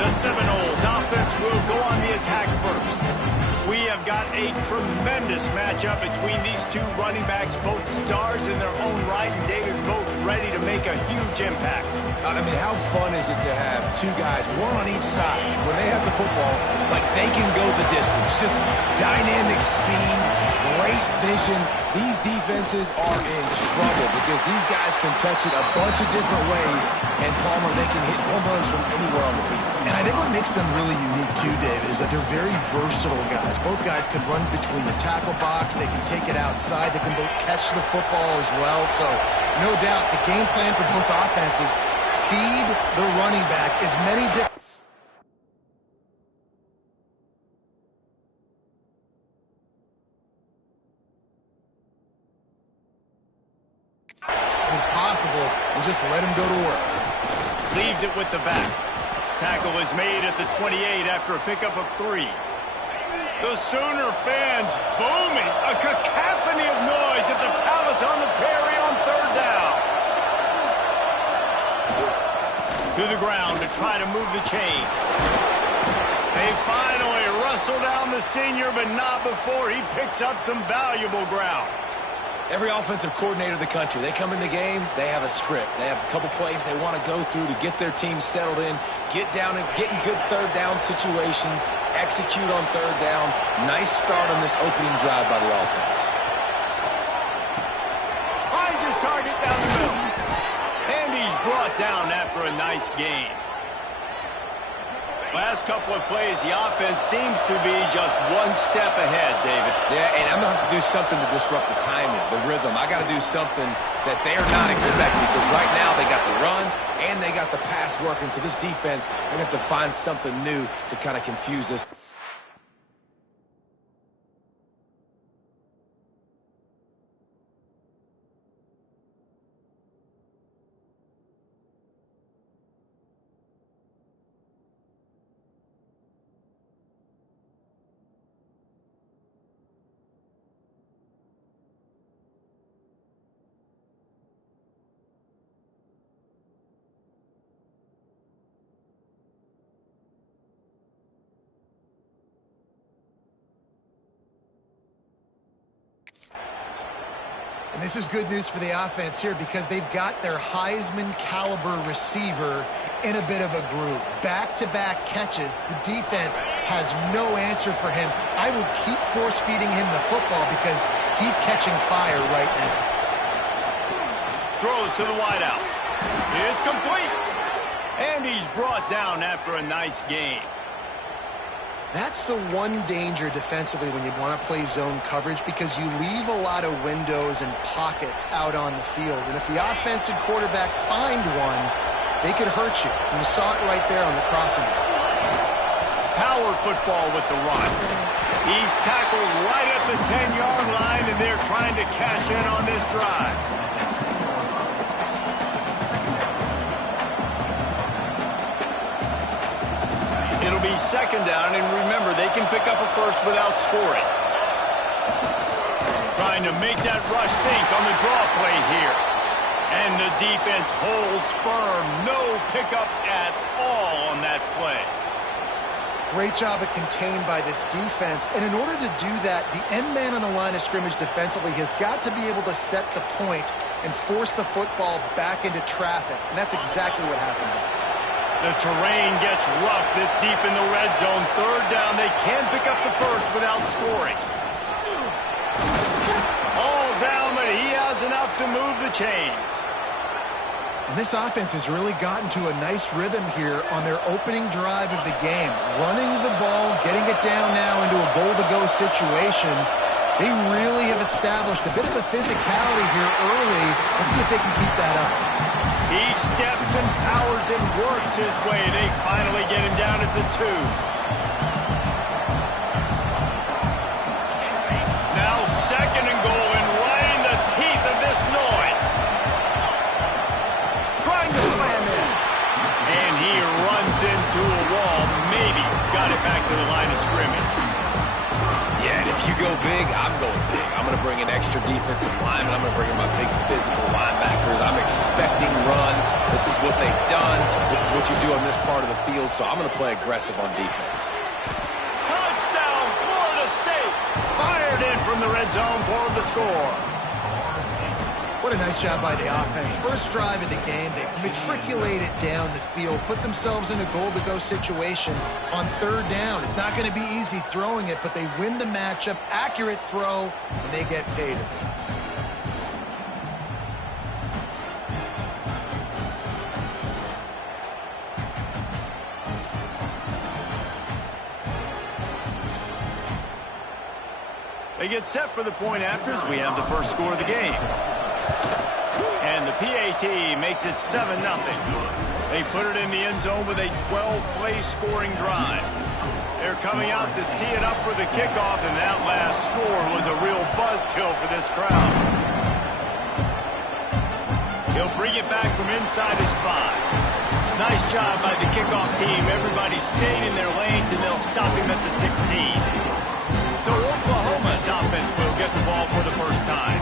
The Seminoles offense will go on the attack first. We have got a tremendous matchup between these two running backs, both stars in their own right, and David, both ready to make a huge impact. I mean, how fun is it to have two guys, one on each side, when they have the football, like they can go the distance. Just dynamic speed, great vision. These defenses are in trouble because these guys can touch it a bunch of different ways, and Palmer, they can hit home runs from anywhere on the field. And I think what makes them really unique too, David, is that they're very versatile guys. Both guys can run between the tackle box. They can take it outside. They can both catch the football as well. So no doubt the game plan for both offenses, feed the running back as many different as possible and just let him go to work. Leaves it with the back. Tackle is made at the 28 after a pickup of 3. The Sooner fans booming. A cacophony of noise at the Palace on the Prairie on 3rd down. To the ground to try to move the chains. They finally wrestle down the senior, but not before he picks up some valuable ground. Every offensive coordinator in the country, they come in the game, they have a script. They have a couple plays they want to go through to get their team settled in, get down and get in good 3rd down situations, execute on 3rd down. Nice start on this opening drive by the offense. Finds his target down the middle. And he's brought down after a nice gain. Last couple of plays, the offense seems to be just one step ahead, David. Yeah, and I'm going to have to do something to disrupt the timing, the rhythm. I got to do something that they are not expecting because right now they got the run and they got the pass working. So this defense, they're going to have to find something new to kind of confuse this. And this is good news for the offense here because they've got their Heisman caliber receiver in a bit of a groove. Back-to-back catches. The defense has no answer for him. I would keep force-feeding him the football because he's catching fire right now. Throws to the wideout. It's complete. And he's brought down after a nice gain. That's the one danger defensively when you want to play zone coverage because you leave a lot of windows and pockets out on the field. And if the offensive quarterback find one, they could hurt you. And you saw it right there on the crossing. Power football with the run. He's tackled right at the 10-yard line, and they're trying to cash in on this drive. It'll be 2nd down, and remember, they can pick up a first without scoring. Trying to make that rush think on the draw play here. And the defense holds firm. No pickup at all on that play. great job of contained by this defense. And in order to do that, the end man on the line of scrimmage defensively has got to be able to set the point and force the football back into traffic. And that's exactly what happened. The terrain gets rough this deep in the red zone. Third down, they can pick up the first without scoring. All down, but he has enough to move the chains. And this offense has really gotten to a nice rhythm here on their opening drive of the game. Running the ball, getting it down now into a goal-to-go situation. They really have established a bit of a physicality here early. Let's see if they can keep that up. He steps and powers and works his way. They finally get him down at the 2. Now 2nd and goal, and right in the teeth of this noise. Trying to slam in. And he runs into a wall. Maybe got it back to the line of scrimmage. Yeah, and if you go big, I'm going big. I'm going to bring an extra defensive lineman. I'm going to bring in my big physical linebackers. I'm expecting run. This is what they've done. This is what you do on this part of the field, so I'm going to play aggressive on defense. Touchdown, Florida State. Fired in from the red zone for the score. What a nice job by the offense. First drive of the game, they matriculated down the field, put themselves in a goal-to-go situation on 3rd down. It's not going to be easy throwing it, but they win the matchup, accurate throw, and they get paid. They get set for the point after as we have the first score of the game. And the PAT makes it 7-0. They put it in the end zone with a 12-play scoring drive. They're coming out to tee it up for the kickoff, and that last score was a real buzzkill for this crowd. He'll bring it back from inside his 5. Nice job by the kickoff team. Everybody stayed in their lanes, and they'll stop him at the 16. So Oklahoma's offense will get the ball for the first time.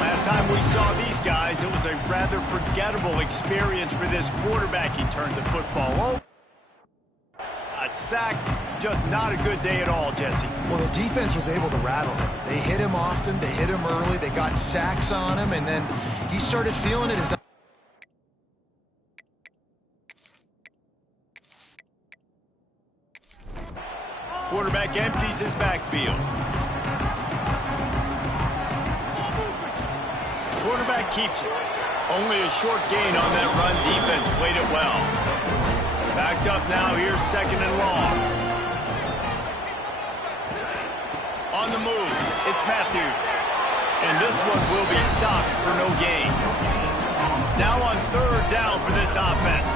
Last time we saw these guys, it was a rather forgettable experience for this quarterback. He turned the football over. A sack, just not a good day at all, Jesse. Well, the defense was able to rattle him. They hit him often, they hit him early, they got sacks on him, and then he started feeling it as quarterback empties his backfield. Quarterback keeps it. Only a short gain on that run. Defense played it well. Backed up now. Here's 2nd and long. On the move, it's Matthews. And this one will be stopped for no gain. Now on 3rd down for this offense.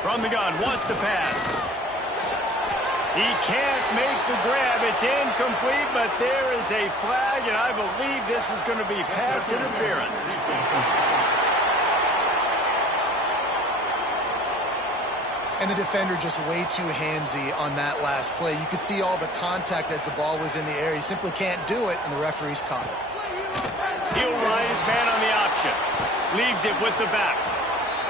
From the gun, wants to pass. He can't make the grab. It's incomplete, but there is a flag, and I believe this is going to be pass interference. And the defender just way too handsy on that last play. You could see all the contact as the ball was in the air. He simply can't do it, and the referee's caught it. He'll ride his man on the option. Leaves it with the back.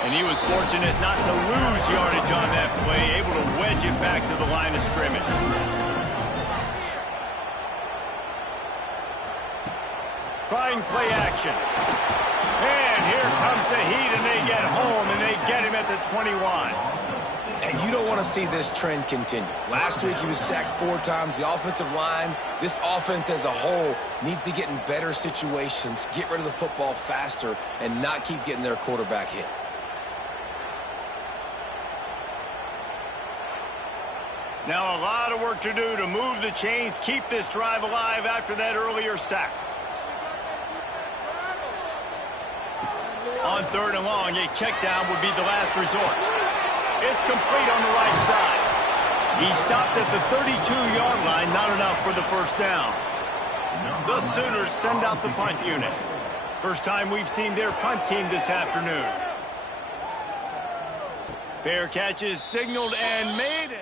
And he was fortunate not to lose yardage on that play, able to wedge it back to the line of scrimmage. Trying play action. And here comes the heat, and they get home, and they get him at the 21. And you don't want to see this trend continue. Last week he was sacked 4 times. The offensive line, this offense as a whole, needs to get in better situations, get rid of the football faster, and not keep getting their quarterback hit. Now a lot of work to do to move the chains, keep this drive alive after that earlier sack. On 3rd and long, a check down would be the last resort. It's complete on the right side. He stopped at the 32-yard line, not enough for the first down. The Sooners send out the punt unit. First time we've seen their punt team this afternoon. Fair catch is signaled and made.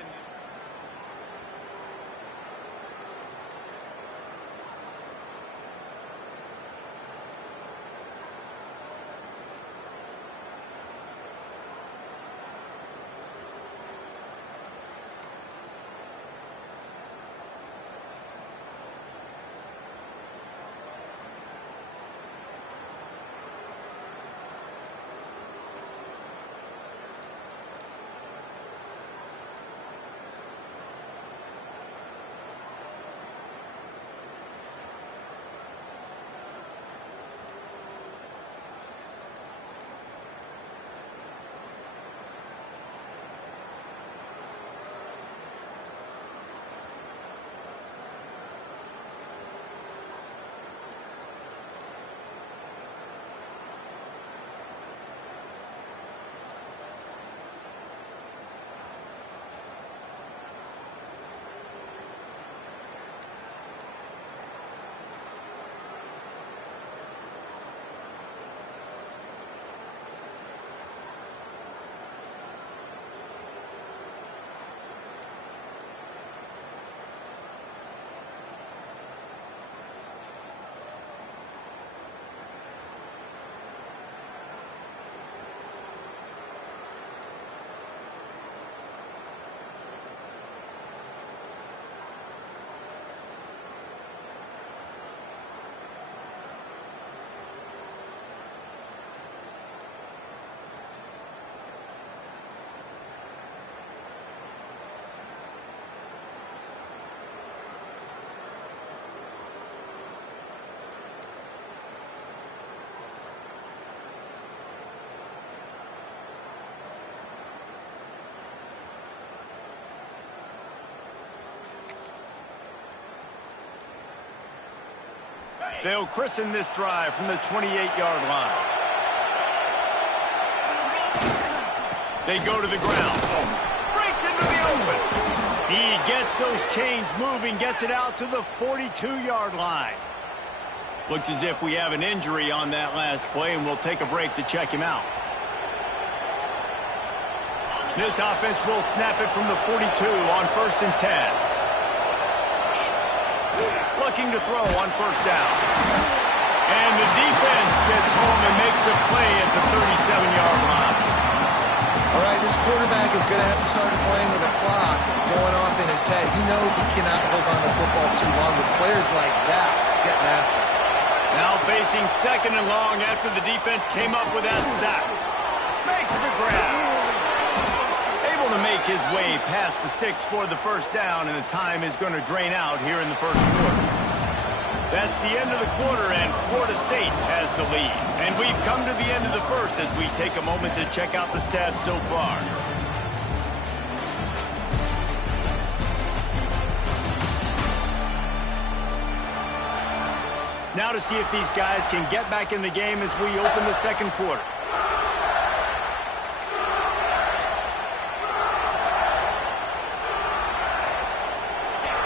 They'll christen this drive from the 28-yard line. They go to the ground. Breaks into the open. He gets those chains moving, gets it out to the 42-yard line. Looks as if we have an injury on that last play, and we'll take a break to check him out. This offense will snap it from the 42 on 1st and 10. Looking to throw on 1st down. And the defense gets home and makes a play at the 37-yard line. All right, this quarterback is going to have to start playing with a clock going off in his head. He knows he cannot hold on to the football too long with players like that getting after him. Now facing 2nd and long after the defense came up with that sack. Makes the grab. Able to make his way past the sticks for the 1st down, and the time is going to drain out here in the 1st quarter. That's the end of the quarter, and Florida State has the lead. And we've come to the end of the 1st as we take a moment to check out the stats so far. Now to see if these guys can get back in the game as we open the 2nd quarter.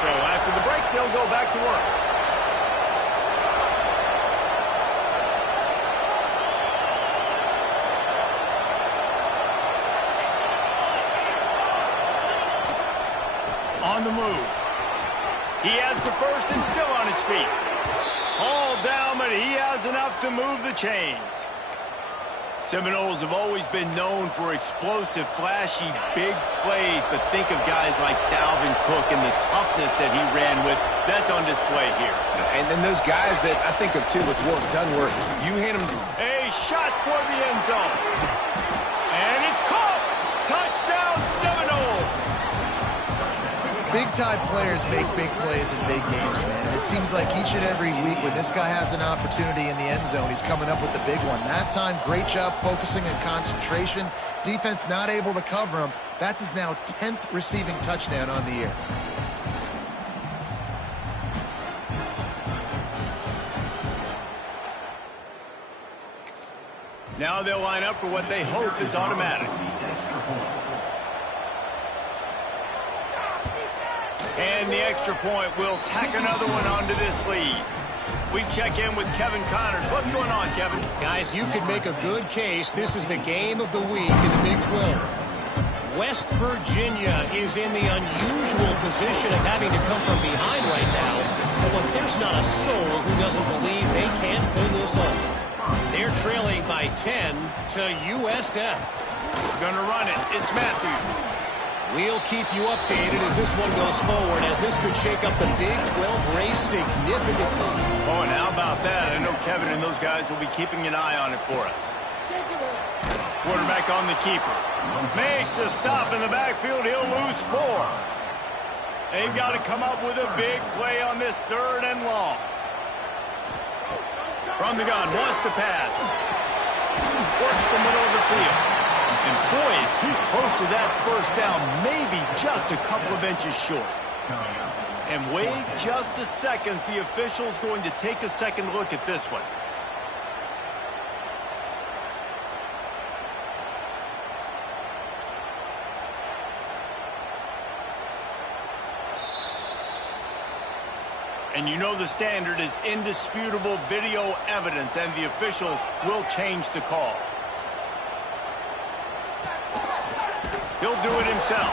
So after the break, they'll go back to work. On the move. He has the 1st and still on his feet. All down, but he has enough to move the chains. Seminoles have always been known for explosive, flashy, big plays, but think of guys like Dalvin Cook and the toughness that he ran with. That's on display here. And then those guys that I think of, too, with work done work, you hand them... A shot for the end zone. And it's caught. Touchdown, Seminoles. Big-time players make big plays in big games, man. And it seems like each and every week when this guy has an opportunity in the end zone, he's coming up with the big one. That time, great job focusing and concentration. Defense not able to cover him. That's his now 10th receiving touchdown on the year. Now they'll line up for what they hope is automatic. And the extra point will tack another one onto this lead. We check in with Kevin Connors. What's going on, Kevin? Guys, you could make a good case. This is the game of the week in the Big 12. West Virginia is in the unusual position of having to come from behind right now. But look, there's not a soul who doesn't believe they can't pull this off. They're trailing by 10 to USF. Gonna run it. It's Matthews. We'll keep you updated as this one goes forward, as this could shake up the Big 12 race significantly. Oh, and how about that? I know Kevin and those guys will be keeping an eye on it for us. Quarterback on the keeper. Makes a stop in the backfield. He'll lose 4. They've got to come up with a big play on this 3rd and long. From the gun, wants to pass. Works the middle of the field. And boy, is he close to that 1st down, maybe just a couple of inches short. And wait just a second, the official's going to take a second look at this one. And you know the standard is indisputable video evidence, and the officials will change the call. He'll do it himself.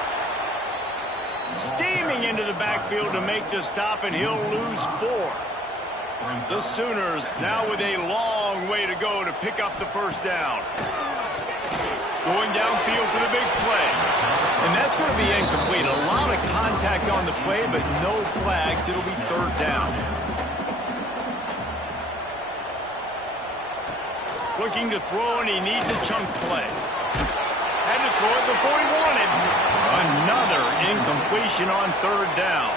Steaming into the backfield to make the stop, and he'll lose 4. The Sooners now with a long way to go to pick up the 1st down. Going downfield for the big play. And that's going to be incomplete. A lot of contact on the play, but no flags. It'll be 3rd down. Looking to throw, and he needs a chunk play. Had to throw it before he wanted. Another incompletion on 3rd down.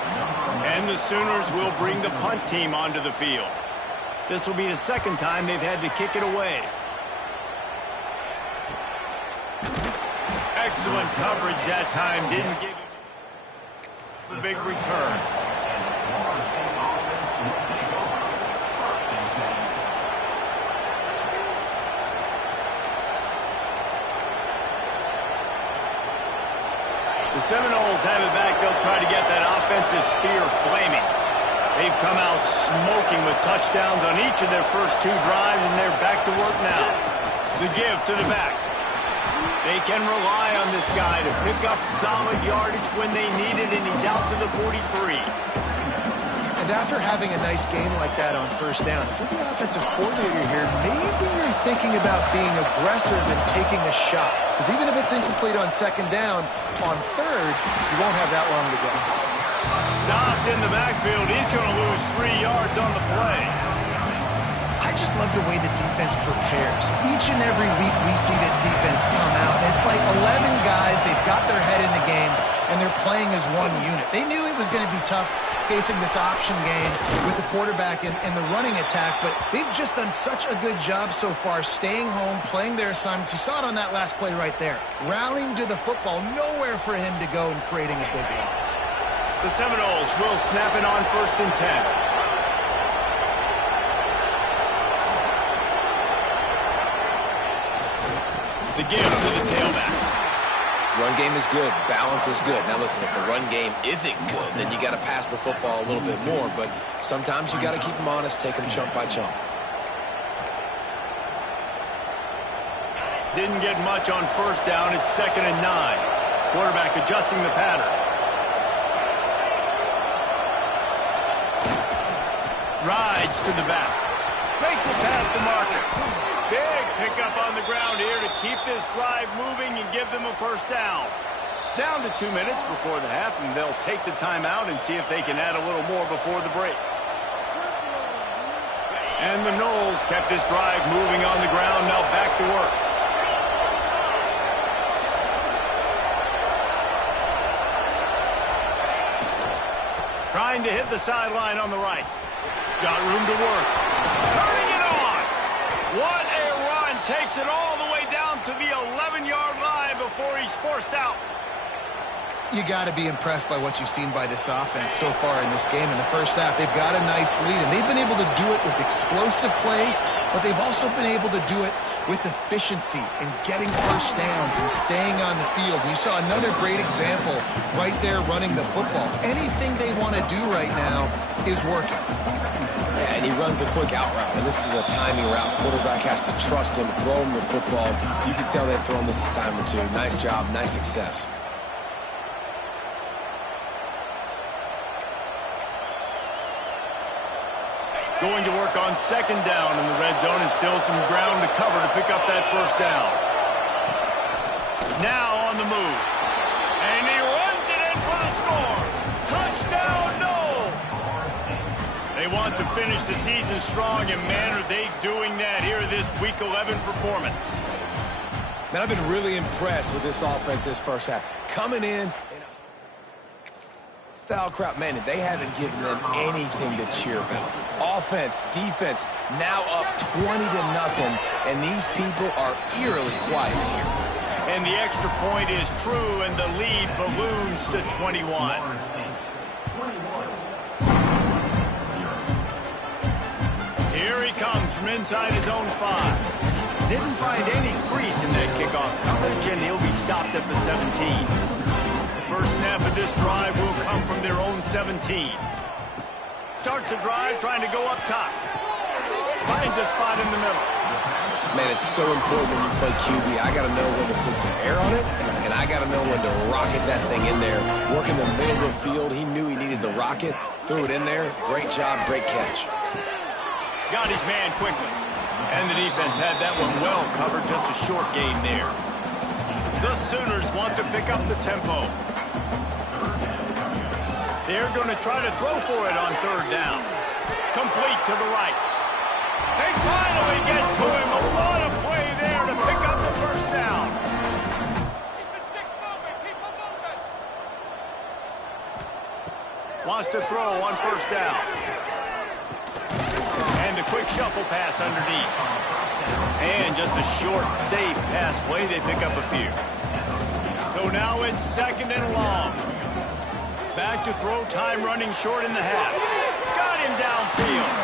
And the Sooners will bring the punt team onto the field. This will be the 2nd time they've had to kick it away. Excellent coverage that time. Didn't give him the big return. Seminoles have it back. They'll try to get that offensive spear flaming. They've come out smoking with touchdowns on each of their first 2 drives, and they're back to work now. The give to the back. They can rely on this guy to pick up solid yardage when they need it, and he's out to the 43. And after having a nice game like that on first down, if you're the offensive coordinator here, maybe you're thinking about being aggressive and taking a shot. Because even if it's incomplete on second down, on third, you won't have that long to go. Stopped in the backfield. He's going to lose 3 yards on the play. I just love the way the defense prepares. Each and every week we see this defense come out, and it's like 11 guys, they've got their head in the game, and they're playing as one unit. They knew it was going to be tough facing this option game with the quarterback and the running attack, but they've just done such a good job so far staying home, playing their assignments. You saw it on that last play right there. Rallying to the football, nowhere for him to go and creating a big loss. The Seminoles will snap it on 1st and 10. The give to the tailback. Run game is good. Balance is good. Now listen, if the run game isn't good, then you got to pass the football a little bit more. But sometimes you got to keep them honest, take them chunk by chunk. Didn't get much on first down. It's 2nd and 9. Quarterback adjusting the pattern. Rides to the back. Makes it past the marker. Big pickup on the ground here to keep this drive moving and give them a first down. Down to 2 minutes before the half, and they'll take the timeout and see if they can add a little more before the break. And the Noles kept this drive moving on the ground. Now back to work. Trying to hit the sideline on the right. Got room to work. Turning it on. What a run. Takes it all the way down to the 11-yard line before he's forced out. You got to be impressed by what you've seen by this offense so far in this game. In the first half, they've got a nice lead, and they've been able to do it with explosive plays, but they've also been able to do it with efficiency and getting first downs and staying on the field. You saw another great example right there running the football. Anything they want to do right now is working. Yeah, and he runs a quick out route, and this is a timing route. Quarterback has to trust him, throw him the football. You can tell they've thrown this a time or two. Nice job, nice success. Going to work on second down in the red zone, and still some ground to cover to pick up that first down. Now on the move. And he runs it in for the score. Touchdown, Noles! They want to finish the season strong, and man, are they doing that here this Week 11 performance. Man, I've been really impressed with this offense this first half. Coming in style crowd, man, they haven't given them anything to cheer about. Offense, defense, now up 20-0, and these people are eerily quiet in here. And the extra point is true, and the lead balloons to 21. Here he comes from inside his own 5. Didn't find any crease in that kickoff coverage, and he'll be stopped at the 17. First snap of this drive will come from their own 17. Starts the drive trying to go up top. Finds a spot in the middle. Man, it's so important when you play QB. I got to know when to put some air on it, and I got to know when to rocket that thing in there. Work in the middle of the field. He knew he needed the rocket. Threw it in there. Great job, great catch. Got his man quickly. And the defense had that one well covered. Just a short gain there. The Sooners want to pick up the tempo. They're going to try to throw for it on third down. Complete to the right. They finally get to him. A lot of play there to pick up the first down. Keep the sticks moving. Keep them moving. Wants to throw on first down. And a quick shuffle pass underneath. And just a short, safe pass play. They pick up a few. So now it's 2nd and long. Back to throw, time running short in the half. Got him downfield.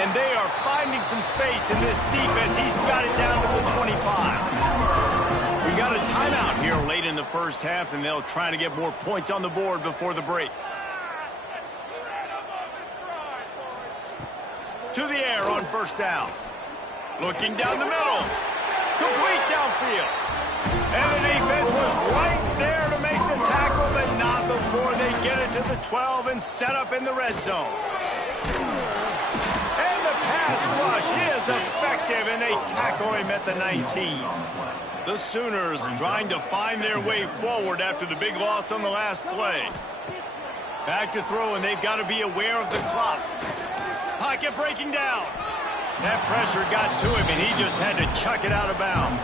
And they are finding some space in this defense. He's got it down to the 25. We got a timeout here late in the first half, and they'll try to get more points on the board before the break. To the air on first down. Looking down the middle. Complete downfield. And the defense was right there to make the tackle, but not before they get it to the 12 and set up in the red zone. And the pass rush is effective, and they tackle him at the 19. The Sooners trying to find their way forward after the big loss on the last play. Back to throw, and they've got to be aware of the clock. Pocket breaking down. That pressure got to him, and he just had to chuck it out of bounds.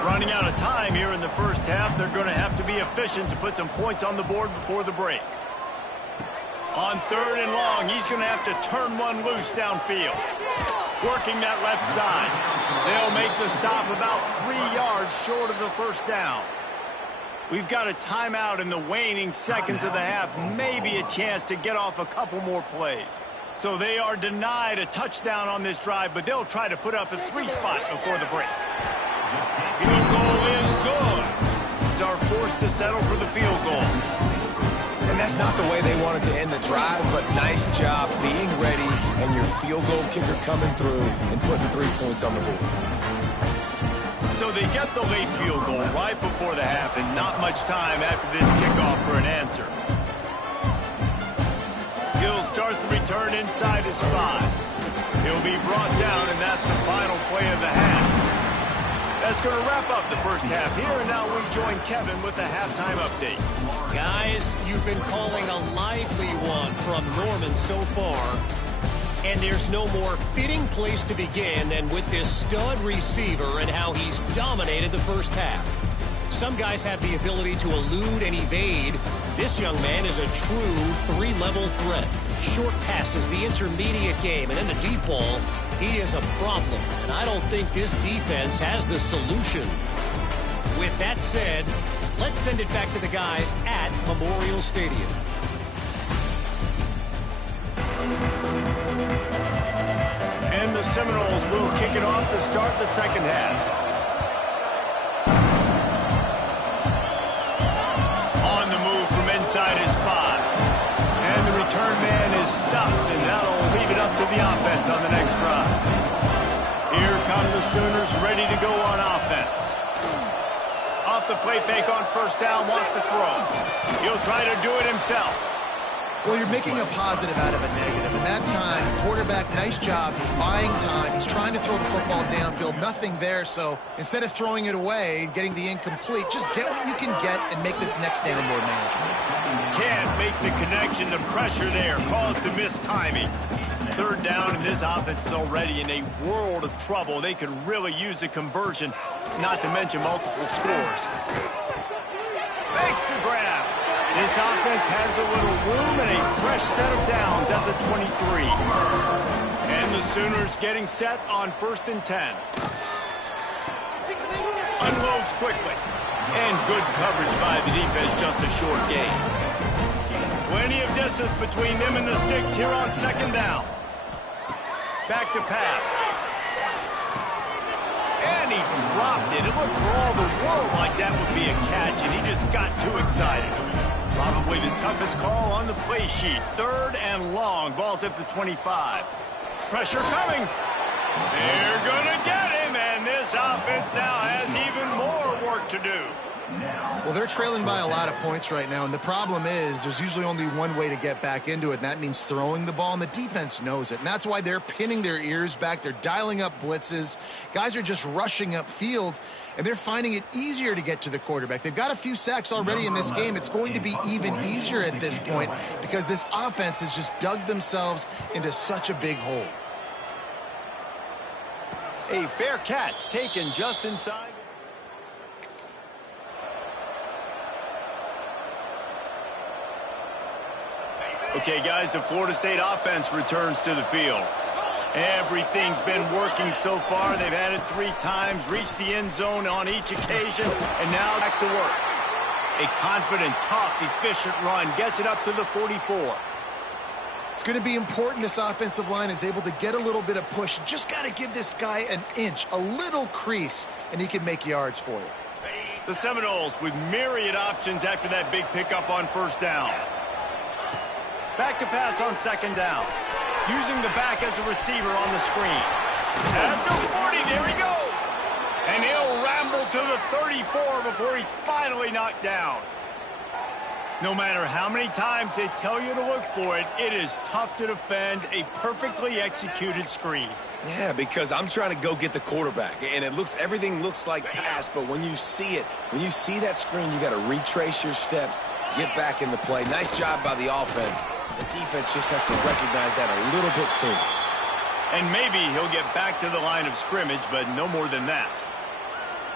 Running out of time here in the first half, they're going to have to be efficient to put some points on the board before the break. On 3rd and long, he's going to have to turn one loose downfield. Working that left side. They'll make the stop about 3 yards short of the first down. We've got a timeout in the waning seconds of the half. Maybe a chance to get off a couple more plays. So they are denied a touchdown on this drive, but they'll try to put up a 3 spot before the break. Field goal is good. It's our forced to settle for the field goal. And that's not the way they wanted to end the drive, but nice job being ready and your field goal kicker coming through and putting 3 points on the board. So they get the late field goal right before the half, and not much time after this kickoff for an answer. He'll start the return inside his 5. He'll be brought down, and that's the final play of the half. That's going to wrap up the first half here, and now we join Kevin with the halftime update. Guys, you've been calling a lively one from Norman so far, and there's no more fitting place to begin than with this stud receiver and how he's dominated the first half. Some guys have the ability to elude and evade. This young man is a true 3-level threat. Short passes, the intermediate game, and in the deep ball, he is a problem. And I don't think this defense has the solution. With that said, let's send it back to the guys at Memorial Stadium. And the Seminoles will kick it off to start the second half. Inside his 5. And the return man is stopped, and that'll leave it up to the offense on the next drive. Here come the Sooners ready to go on offense. Off the play fake on first down, wants to throw. He'll try to do it himself. Well, you're making a positive out of a negative. And that time, quarterback, nice job buying time. He's trying to throw the football downfield. Nothing there, so instead of throwing it away, getting the incomplete, just get what you can get and make this next down more manageable. Can't make the connection. The pressure there caused the missed timing. 3rd down, and this offense is already in a world of trouble. They could really use a conversion, not to mention multiple scores. Thanks to grab. This offense has a little room and a fresh set of downs at the 23. And the Sooners getting set on 1st and 10. Unloads quickly. And good coverage by the defense, just a short gain. Plenty of distance between them and the sticks here on 2nd down. Back to pass. And he dropped it. It looked for all the world like that would be a catch, and he just got too excited. Probably the toughest call on the play sheet. 3rd and long. Ball's at the 25. Pressure coming. They're going to get him, and this offense now has even more work to do. Well, they're trailing by a lot of points right now, and the problem is there's usually only one way to get back into it, and that means throwing the ball, and the defense knows it. And that's why they're pinning their ears back. They're dialing up blitzes. Guys are just rushing upfield, and they're finding it easier to get to the quarterback. They've got a few sacks already in this game. It's going to be even easier at this point because this offense has just dug themselves into such a big hole. A fair catch taken just inside. Okay, guys, the Florida State offense returns to the field. Everything's been working so far. They've had it 3 times, reached the end zone on each occasion, and now back to work. A confident, tough, efficient run gets it up to the 44. It's going to be important this offensive line is able to get a little bit of push. You just got to give this guy an inch, a little crease, and he can make yards for you. The Seminoles with myriad options after that big pickup on first down. Back to pass on second down. Using the back as a receiver on the screen. At the 40, there he goes. And he'll ramble to the 34 before he's finally knocked down. No matter how many times they tell you to look for it, it is tough to defend a perfectly executed screen. Yeah, because I'm trying to go get the quarterback, and everything looks like pass, but when you see it, when you see that screen, you got to retrace your steps, get back in the play. Nice job by the offense. The defense just has to recognize that a little bit sooner. And maybe he'll get back to the line of scrimmage, but no more than that.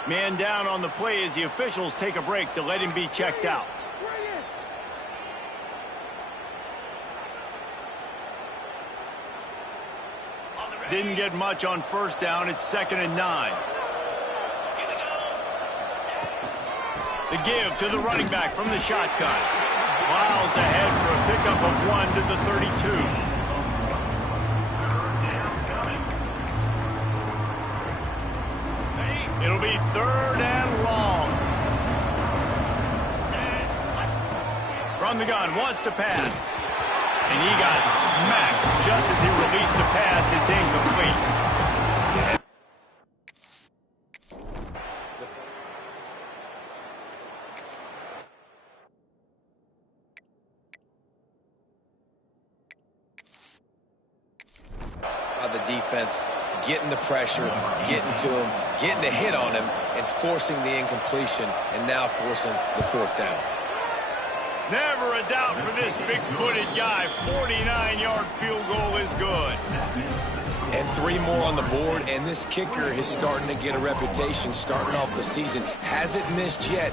Man down on the play as the officials take a break to let him be checked out. Didn't get much on first down. It's 2nd and 9. The give to the running back from the shotgun. Miles ahead for a pickup of 1 to the 32. It'll be 3rd and long. From the gun, wants to pass. And he got smacked just as he released the pass. It's incomplete. The defense getting the pressure, getting to him, getting a hit on him, and forcing the incompletion, and now forcing the 4th down. Never a doubt for this big-footed guy. 49-yard field goal is good. And 3 more on the board, and this kicker is starting to get a reputation starting off the season. Hasn't missed yet.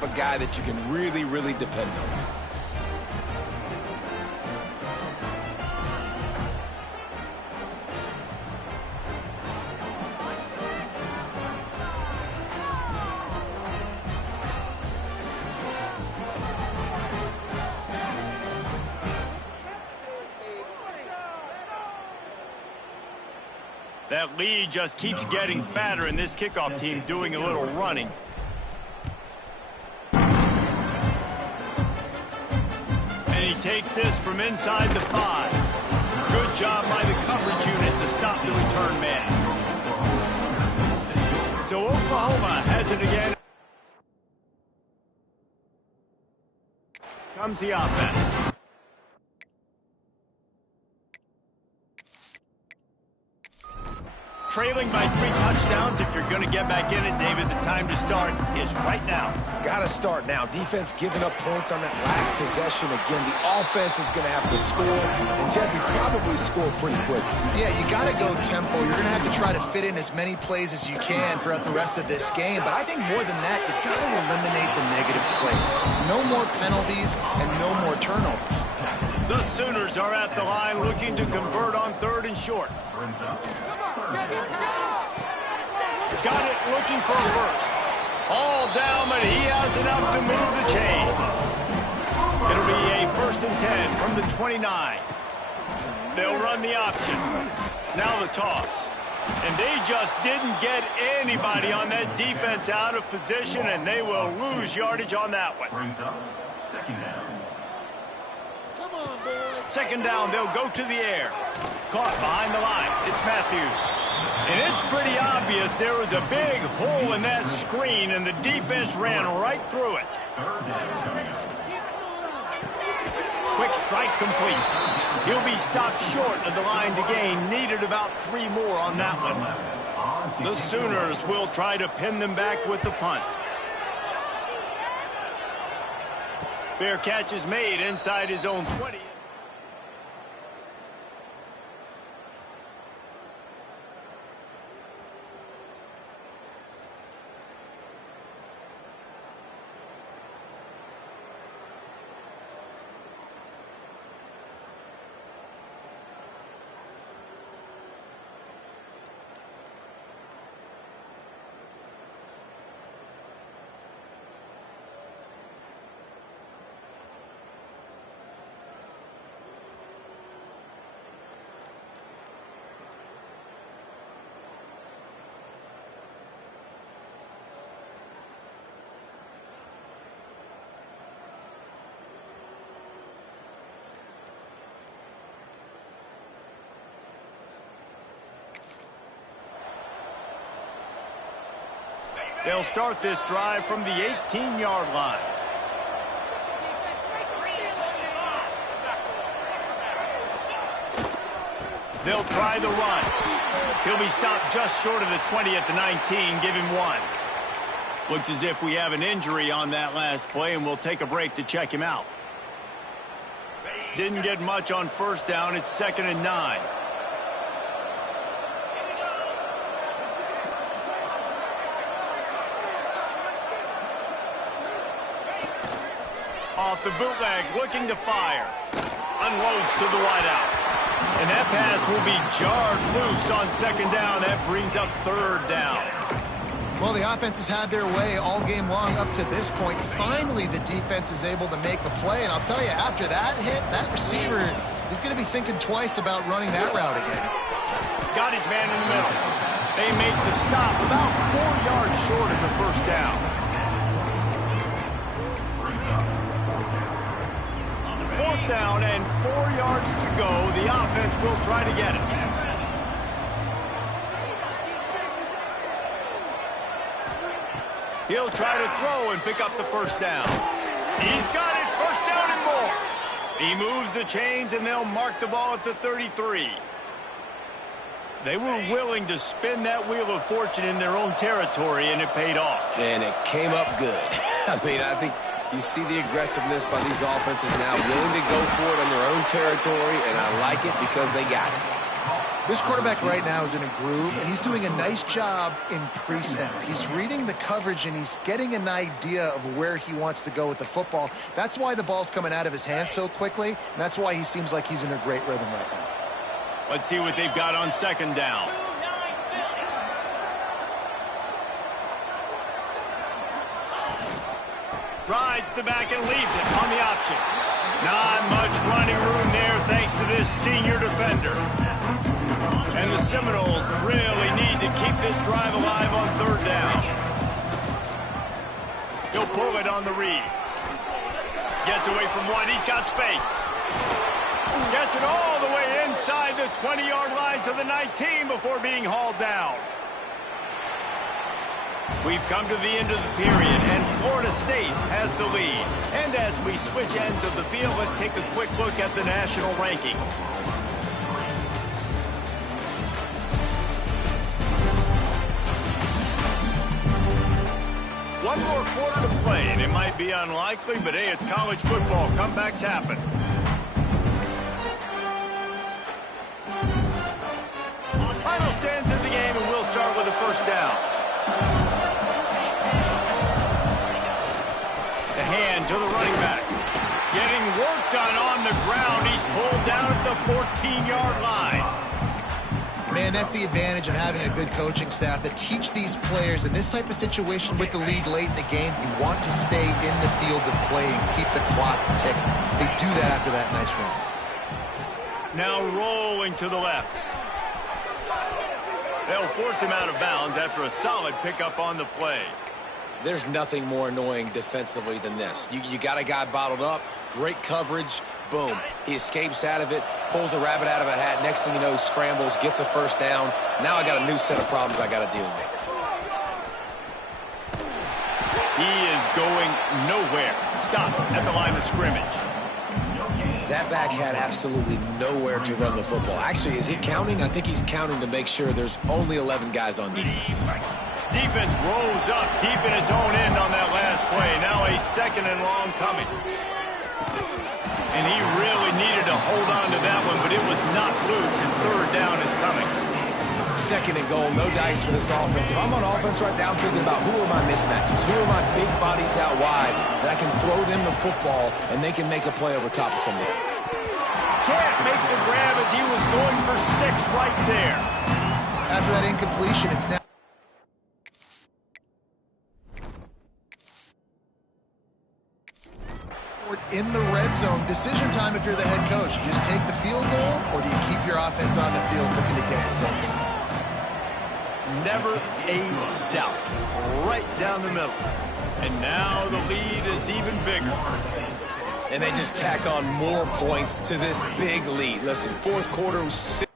A guy that you can really, really depend on. That lead just keeps getting fatter, and this kickoff team doing a little running. And he takes this from inside the 5. Good job by the coverage unit to stop the return man. So Oklahoma has it again. Comes the offense. Trailing by 3 touchdowns. If you're going to get back in it, David, the time to start is right now. Got to start now. Defense giving up points on that last possession. Again, the offense is going to have to score, and Jesse probably score pretty quick. Yeah, you got to go tempo. You're going to have to try to fit in as many plays as you can throughout the rest of this game. But I think more than that, you've got to eliminate the negative plays. No more penalties and no more turnovers. The Sooners are at the line looking to convert on 3rd and short. Got it, looking for a first. All down, but he has enough to move the chains. It'll be a 1st and 10 from the 29. They'll run the option. Now the toss. And they just didn't get anybody on that defense out of position, and they will lose yardage on that one. 2nd down, they'll go to the air. Caught behind the line. It's Matthews. And it's pretty obvious there was a big hole in that screen, and the defense ran right through it. Quick strike complete. He'll be stopped short of the line to gain. Needed about 3 more on that one. The Sooners will try to pin them back with the punt. Fair catch is made inside his own 20. They'll start this drive from the 18-yard line. They'll try the run. He'll be stopped just short of the 20 at the 19. Give him 1. Looks as if we have an injury on that last play, and we'll take a break to check him out. Didn't get much on first down. It's 2nd and 9. Off the bootleg, looking to fire. Unloads to the wideout. And that pass will be jarred loose on 2nd down. That brings up 3rd down. Well, the offense has had their way all game long up to this point. Finally, the defense is able to make a play. And I'll tell you, after that hit, that receiver is going to be thinking twice about running that route again. Got his man in the middle. They make the stop about 4 yards short of the 1st down. 4th down and 4 yards to go. The offense will try to get it. He'll try to throw and pick up the 1st down. He's got it, 1st down and more. He moves the chains, and they'll mark the ball at the 33. They were willing to spin that wheel of fortune in their own territory, and it paid off. And it came up good. I mean, I think you see the aggressiveness by these offenses now, willing to go for it on their own territory, and I like it because they got it. This quarterback right now is in a groove, and he's doing a nice job in pre-snap. He's reading the coverage, and he's getting an idea of where he wants to go with the football. That's why the ball's coming out of his hands so quickly, and that's why he seems like he's in a great rhythm right now. Let's see what they've got on 2nd down. Rides the back and leaves it on the option. Not much running room there thanks to this senior defender. And the Seminoles really need to keep this drive alive on 3rd down. He'll pull it on the read. Gets away from 1. He's got space. Gets it all the way inside the 20-yard line to the 19 before being hauled down. We've come to the end of the period, and Florida State has the lead. And as we switch ends of the field, let's take a quick look at the national rankings. One more quarter to play, and it might be unlikely, but hey, it's college football. Comebacks happen. Final stands in the game, and we'll start with a 1st down. The hand to the running back. Getting work done on the ground. He's pulled down at the 14-yard line. Man, that's the advantage of having a good coaching staff that teach these players in this type of situation with the lead late in the game. You want to stay in the field of play and keep the clock ticking. They do that after that nice run. Now rolling to the left. They'll force him out of bounds after a solid pickup on the play. There's nothing more annoying defensively than this. You got a guy bottled up, great coverage, boom. He escapes out of it, pulls a rabbit out of a hat. Next thing you know, he scrambles, gets a 1st down. Now I got a new set of problems I got to deal with. He is going nowhere. Stop at the line of scrimmage. That back had absolutely nowhere to run the football. Actually, is he counting? I think he's counting to make sure there's only 11 guys on defense. Defense rolls up deep in its own end on that last play. Now a 2nd and long coming. And he really needed to hold on to that one, but it was not loose, and 3rd down is coming. 2nd and goal, no dice for this offense. If I'm on offense right now, I'm thinking about who are my mismatches, who are my big bodies out wide that I can throw them the football and they can make a play over top of somebody. Can't make the grab as he was going for 6 right there. After that incompletion, it's now in the red zone. Decision time if you're the head coach. You just take the field goal, or do you keep your offense on the field looking to get 6? Never a doubt. Right down the middle. And now the lead is even bigger. And they just tack on more points to this big lead. Listen, 4th quarter was 6.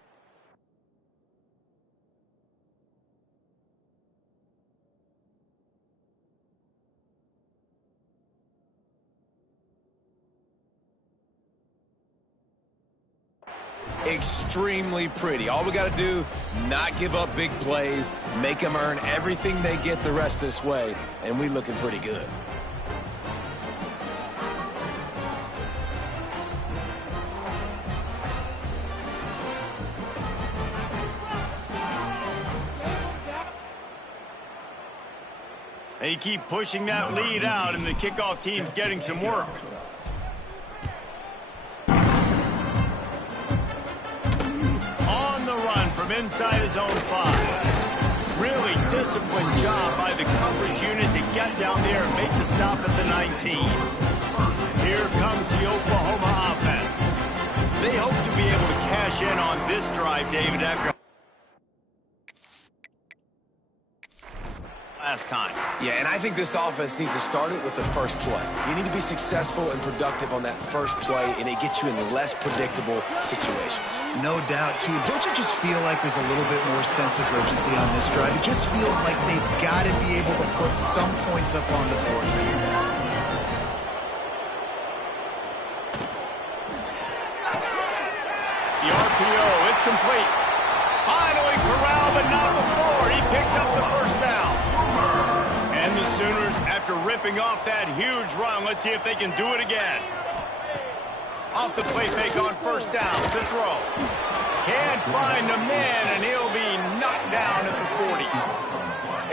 extremely pretty. All we got to do, not give up big plays, make them earn everything they get the rest this way, and we looking pretty good. They keep pushing that lead out, and the kickoff team's getting some work. On the run from inside his own 5. Really disciplined job by the coverage unit to get down there and make the stop at the 19. Here comes the Oklahoma offense. They hope to be able to cash in on this drive, David, after last time. Yeah, and I think this offense needs to start it with the first play. You need to be successful and productive on that first play, and it gets you in less predictable situations. No doubt, too. Don't you just feel like there's a little bit more sense of urgency on this drive? It just feels like they've got to be able to put some points up on the board. The RPO, it's complete. Finally corralled, but not before. He picks up the first down. And the Sooners, after ripping off that huge run, let's see if they can do it again. Off the play fake on first down to throw. Can't find the man, and he'll be knocked down at the 40.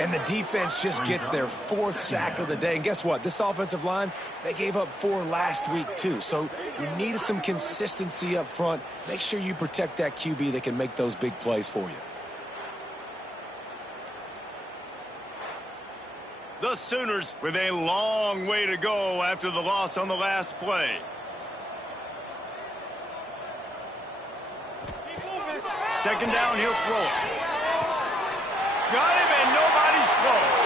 And the defense just gets their 4th sack of the day. And guess what? This offensive line, they gave up 4 last week, too. So you need some consistency up front. Make sure you protect that QB that can make those big plays for you. The Sooners with a long way to go after the loss on the last play. Second down, he'll throw it. Got him, and nobody's close.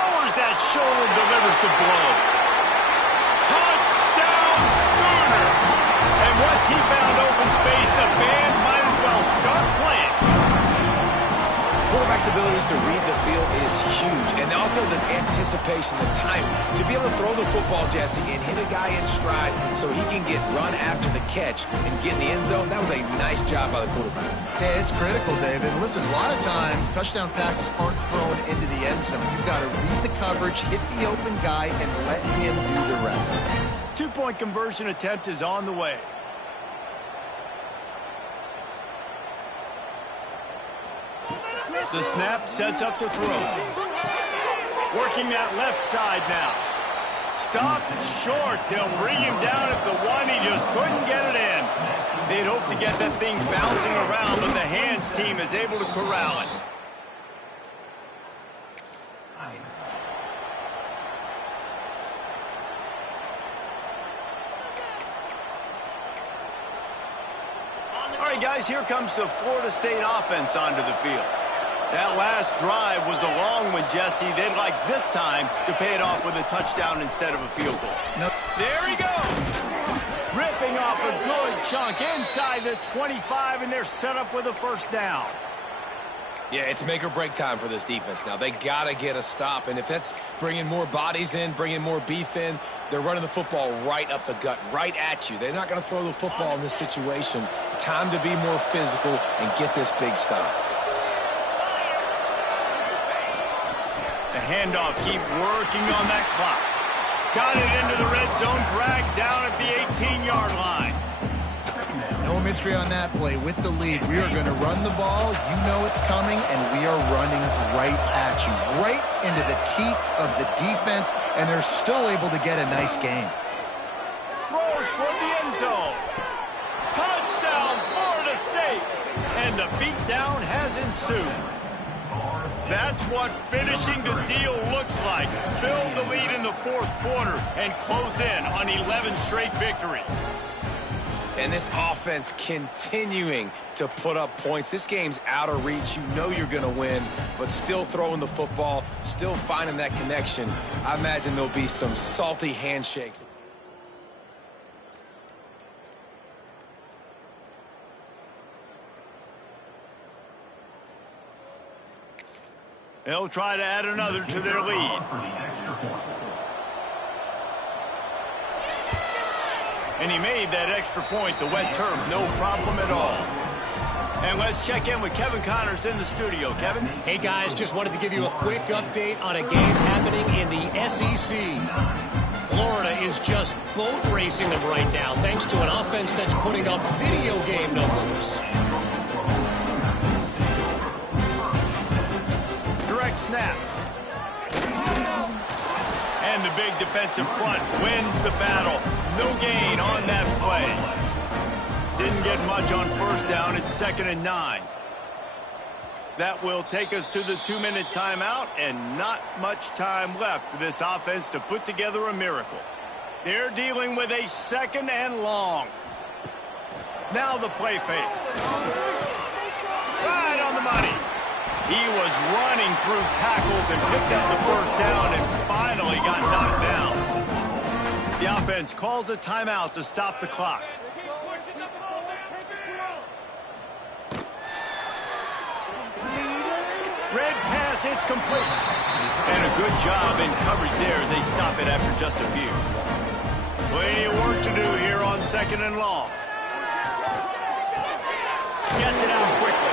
Lowers that shoulder, delivers the blow. Touchdown, Sooners! And once he found open space, the band might as well start playing. Quarterback's abilities to read the field is huge, and also the anticipation, the timing. To be able to throw the football, Jesse, and hit a guy in stride so he can get run after the catch and get in the end zone, that was a nice job by the quarterback. Yeah, it's critical, David. Listen, a lot of times, touchdown passes aren't thrown into the end zone. You've got to read the coverage, hit the open guy, and let him do the rest. 2-point conversion attempt is on the way. The snap sets up to throw. Working that left side now. Stopped short. They'll bring him down at the 1. He just couldn't get it in. They'd hope to get that thing bouncing around, but the hands team is able to corral it. All right, guys, here comes the Florida State offense onto the field. That last drive was a long one, Jesse. They'd like this time to pay it off with a touchdown instead of a field goal. No. There he goes. Ripping off a good chunk inside the 25, and they're set up with a first down. Yeah, it's make or break time for this defense now. They got to get a stop, and if that's bringing more bodies in, bringing more beef in, they're running the football right up the gut, right at you. They're not going to throw the football in this situation. Time to be more physical and get this big stop. The handoff, keep working on that clock. Got it into the red zone, dragged down at the 18-yard line. No mystery on that play. With the lead, we are going to run the ball. You know it's coming, and we are running right at you, right into the teeth of the defense, and they're still able to get a nice game. Throws toward the end zone. Touchdown, Florida State. And the beatdown has ensued. That's what finishing the deal looks like. Build the lead in the 4th quarter and close in on 11 straight victories. And this offense continuing to put up points. This game's out of reach. You know you're going to win, but still throwing the football, still finding that connection. I imagine there'll be some salty handshakes. They'll try to add another to their lead. And he made that extra point, the wet turf, no problem at all. And let's check in with Kevin Connors in the studio. Kevin? Hey, guys, just wanted to give you a quick update on a game happening in the SEC. Florida is just boat racing them right now, thanks to an offense that's putting up video game numbers. Direct snap. And the big defensive front wins the battle. No gain on that play. Didn't get much on first down. It's 2nd and 9. That will take us to the 2-minute timeout, and not much time left for this offense to put together a miracle. They're dealing with a 2nd and long. Now the play fake. Right on the money. He was running through tackles and picked up the first down and finally got knocked down. The offense calls a timeout to stop the clock. Red pass, it's complete. And a good job in coverage there as they stop it after just a few. Plenty of work to do here on 2nd and long. Gets it out quickly.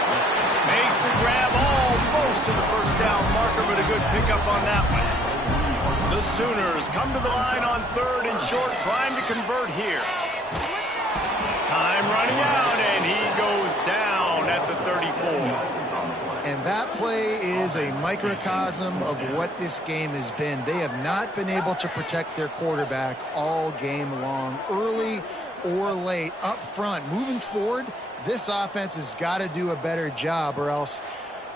Makes the grab almost to the first down marker, but a good pickup on that one. The Sooners come to the line on 3rd and short, trying to convert here. Time running out, and he goes down at the 34. And that play is a microcosm of what this game has been. They have not been able to protect their quarterback all game long, early or late, up front. Moving forward, this offense has got to do a better job, or else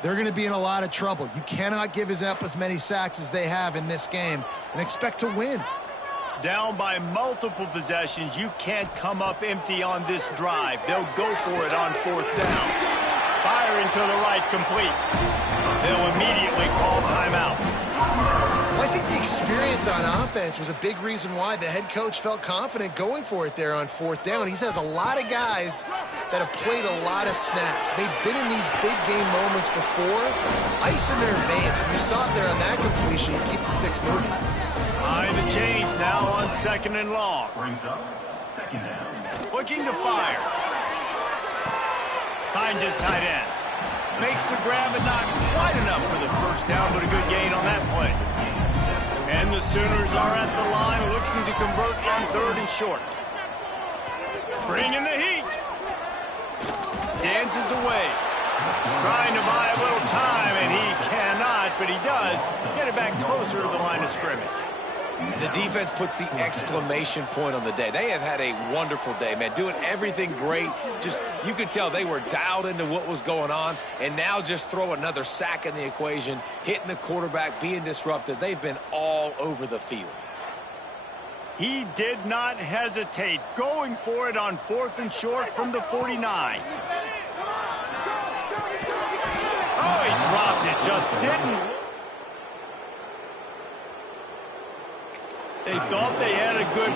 they're going to be in a lot of trouble. You cannot give up as many sacks as they have in this game and expect to win. Down by multiple possessions, you can't come up empty on this drive. They'll go for it on 4th down. Firing to the right, complete. They'll immediately call timeout. Well, I think the experience on offense was a big reason why the head coach felt confident going for it there on 4th down. He has a lot of guys that have played a lot of snaps. They've been in these big game moments before, ice in their veins. You saw it there on that completion. You keep the sticks moving. Behind the chains now on 2nd and long. Looking to fire. Finds his tight end. Makes the grab and not quite enough for the first down, but a good gain on that play. And the Sooners are at the line looking to convert on 3rd and short. Bringing the heat. Dances away. Trying to buy a little time, and he cannot, but he does get it back closer to the line of scrimmage. The defense puts the exclamation point on the day. They have had a wonderful day, man, doing everything great. Just, you could tell they were dialed into what was going on, and now just throw another sack in the equation, hitting the quarterback, being disrupted. They've been all over the field. He did not hesitate, going for it on 4th and short from the 49. Oh, he dropped it, just didn't. They thought they had a good...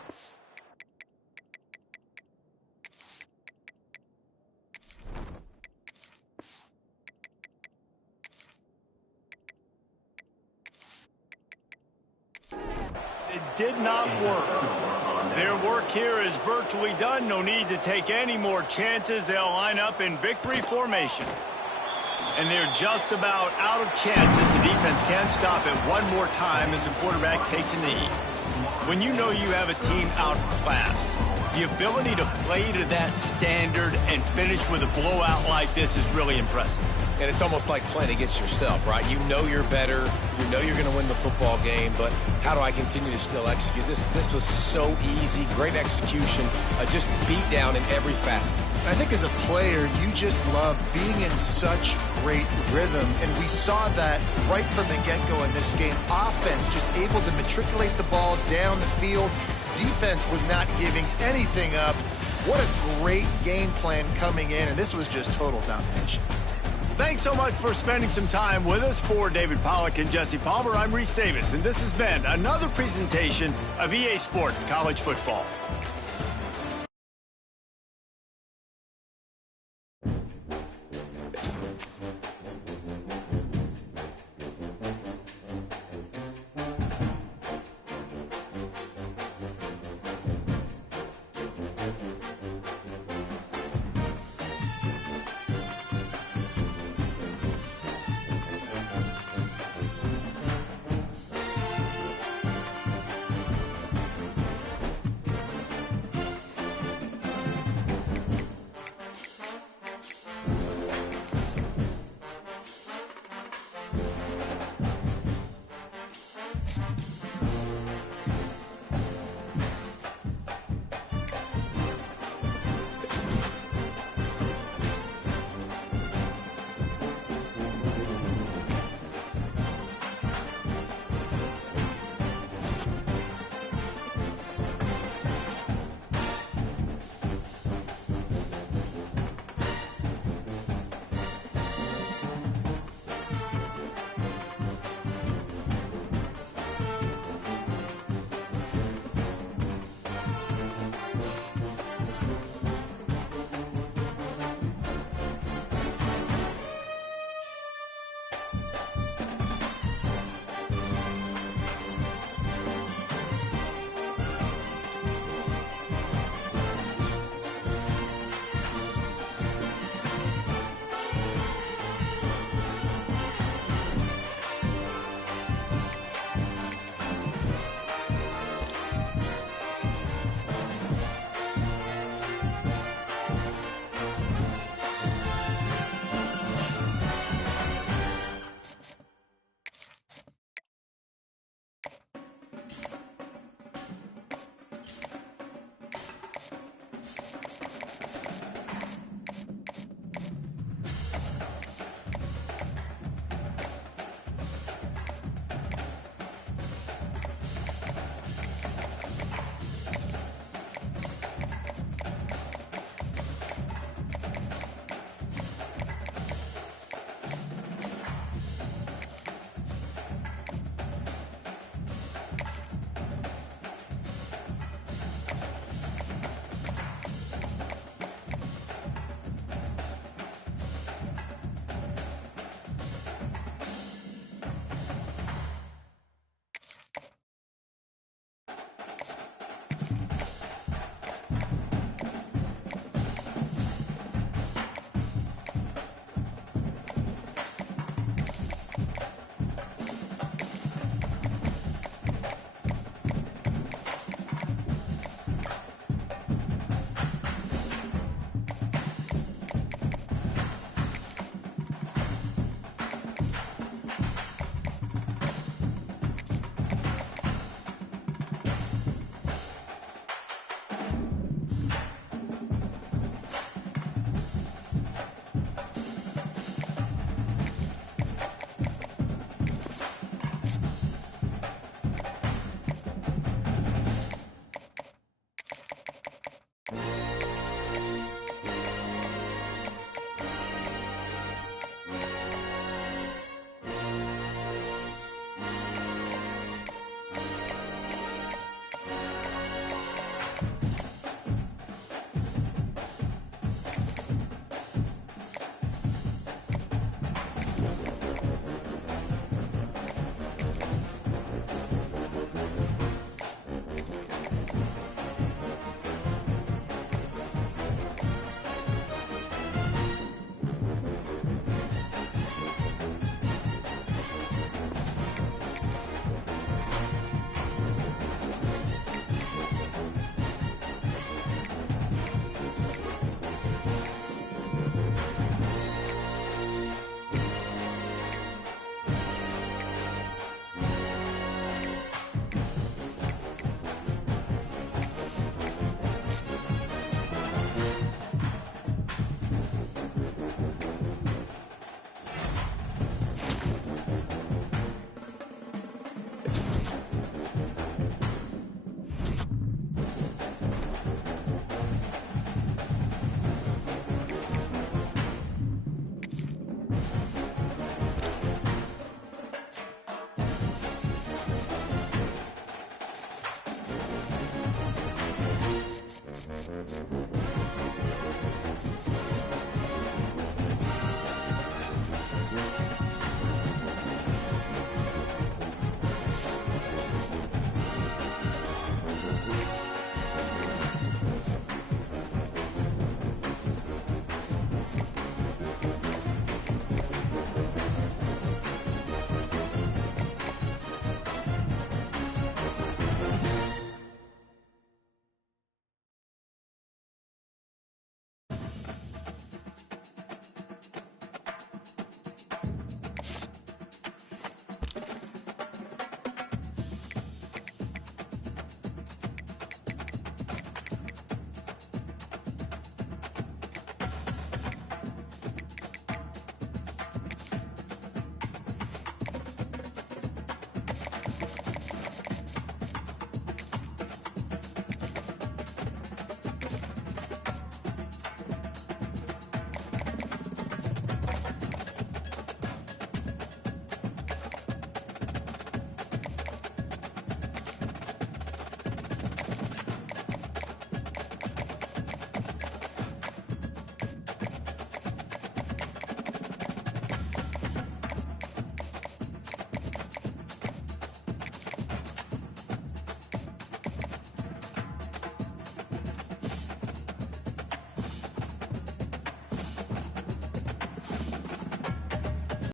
It did not work. Their work here is virtually done. No need to take any more chances. They'll line up in victory formation. And they're just about out of chances. The defense can't stop it one more time as the quarterback takes a knee. When you know you have a team outclassed, the ability to play to that standard and finish with a blowout like this is really impressive. And it's almost like playing against yourself, right? You know you're better. You know you're going to win the football game, but how do I continue to still execute? This was so easy, great execution, just beat down in every facet. I think as a player, you just love being in such great rhythm, and we saw that right from the get-go in this game. Offense just able to matriculate the ball down the field. Defense was not giving anything up. What a great game plan coming in, and this was just total domination. Thanks so much for spending some time with us. For David Pollack and Jesse Palmer, I'm Reese Davis, and this has been another presentation of EA Sports College Football.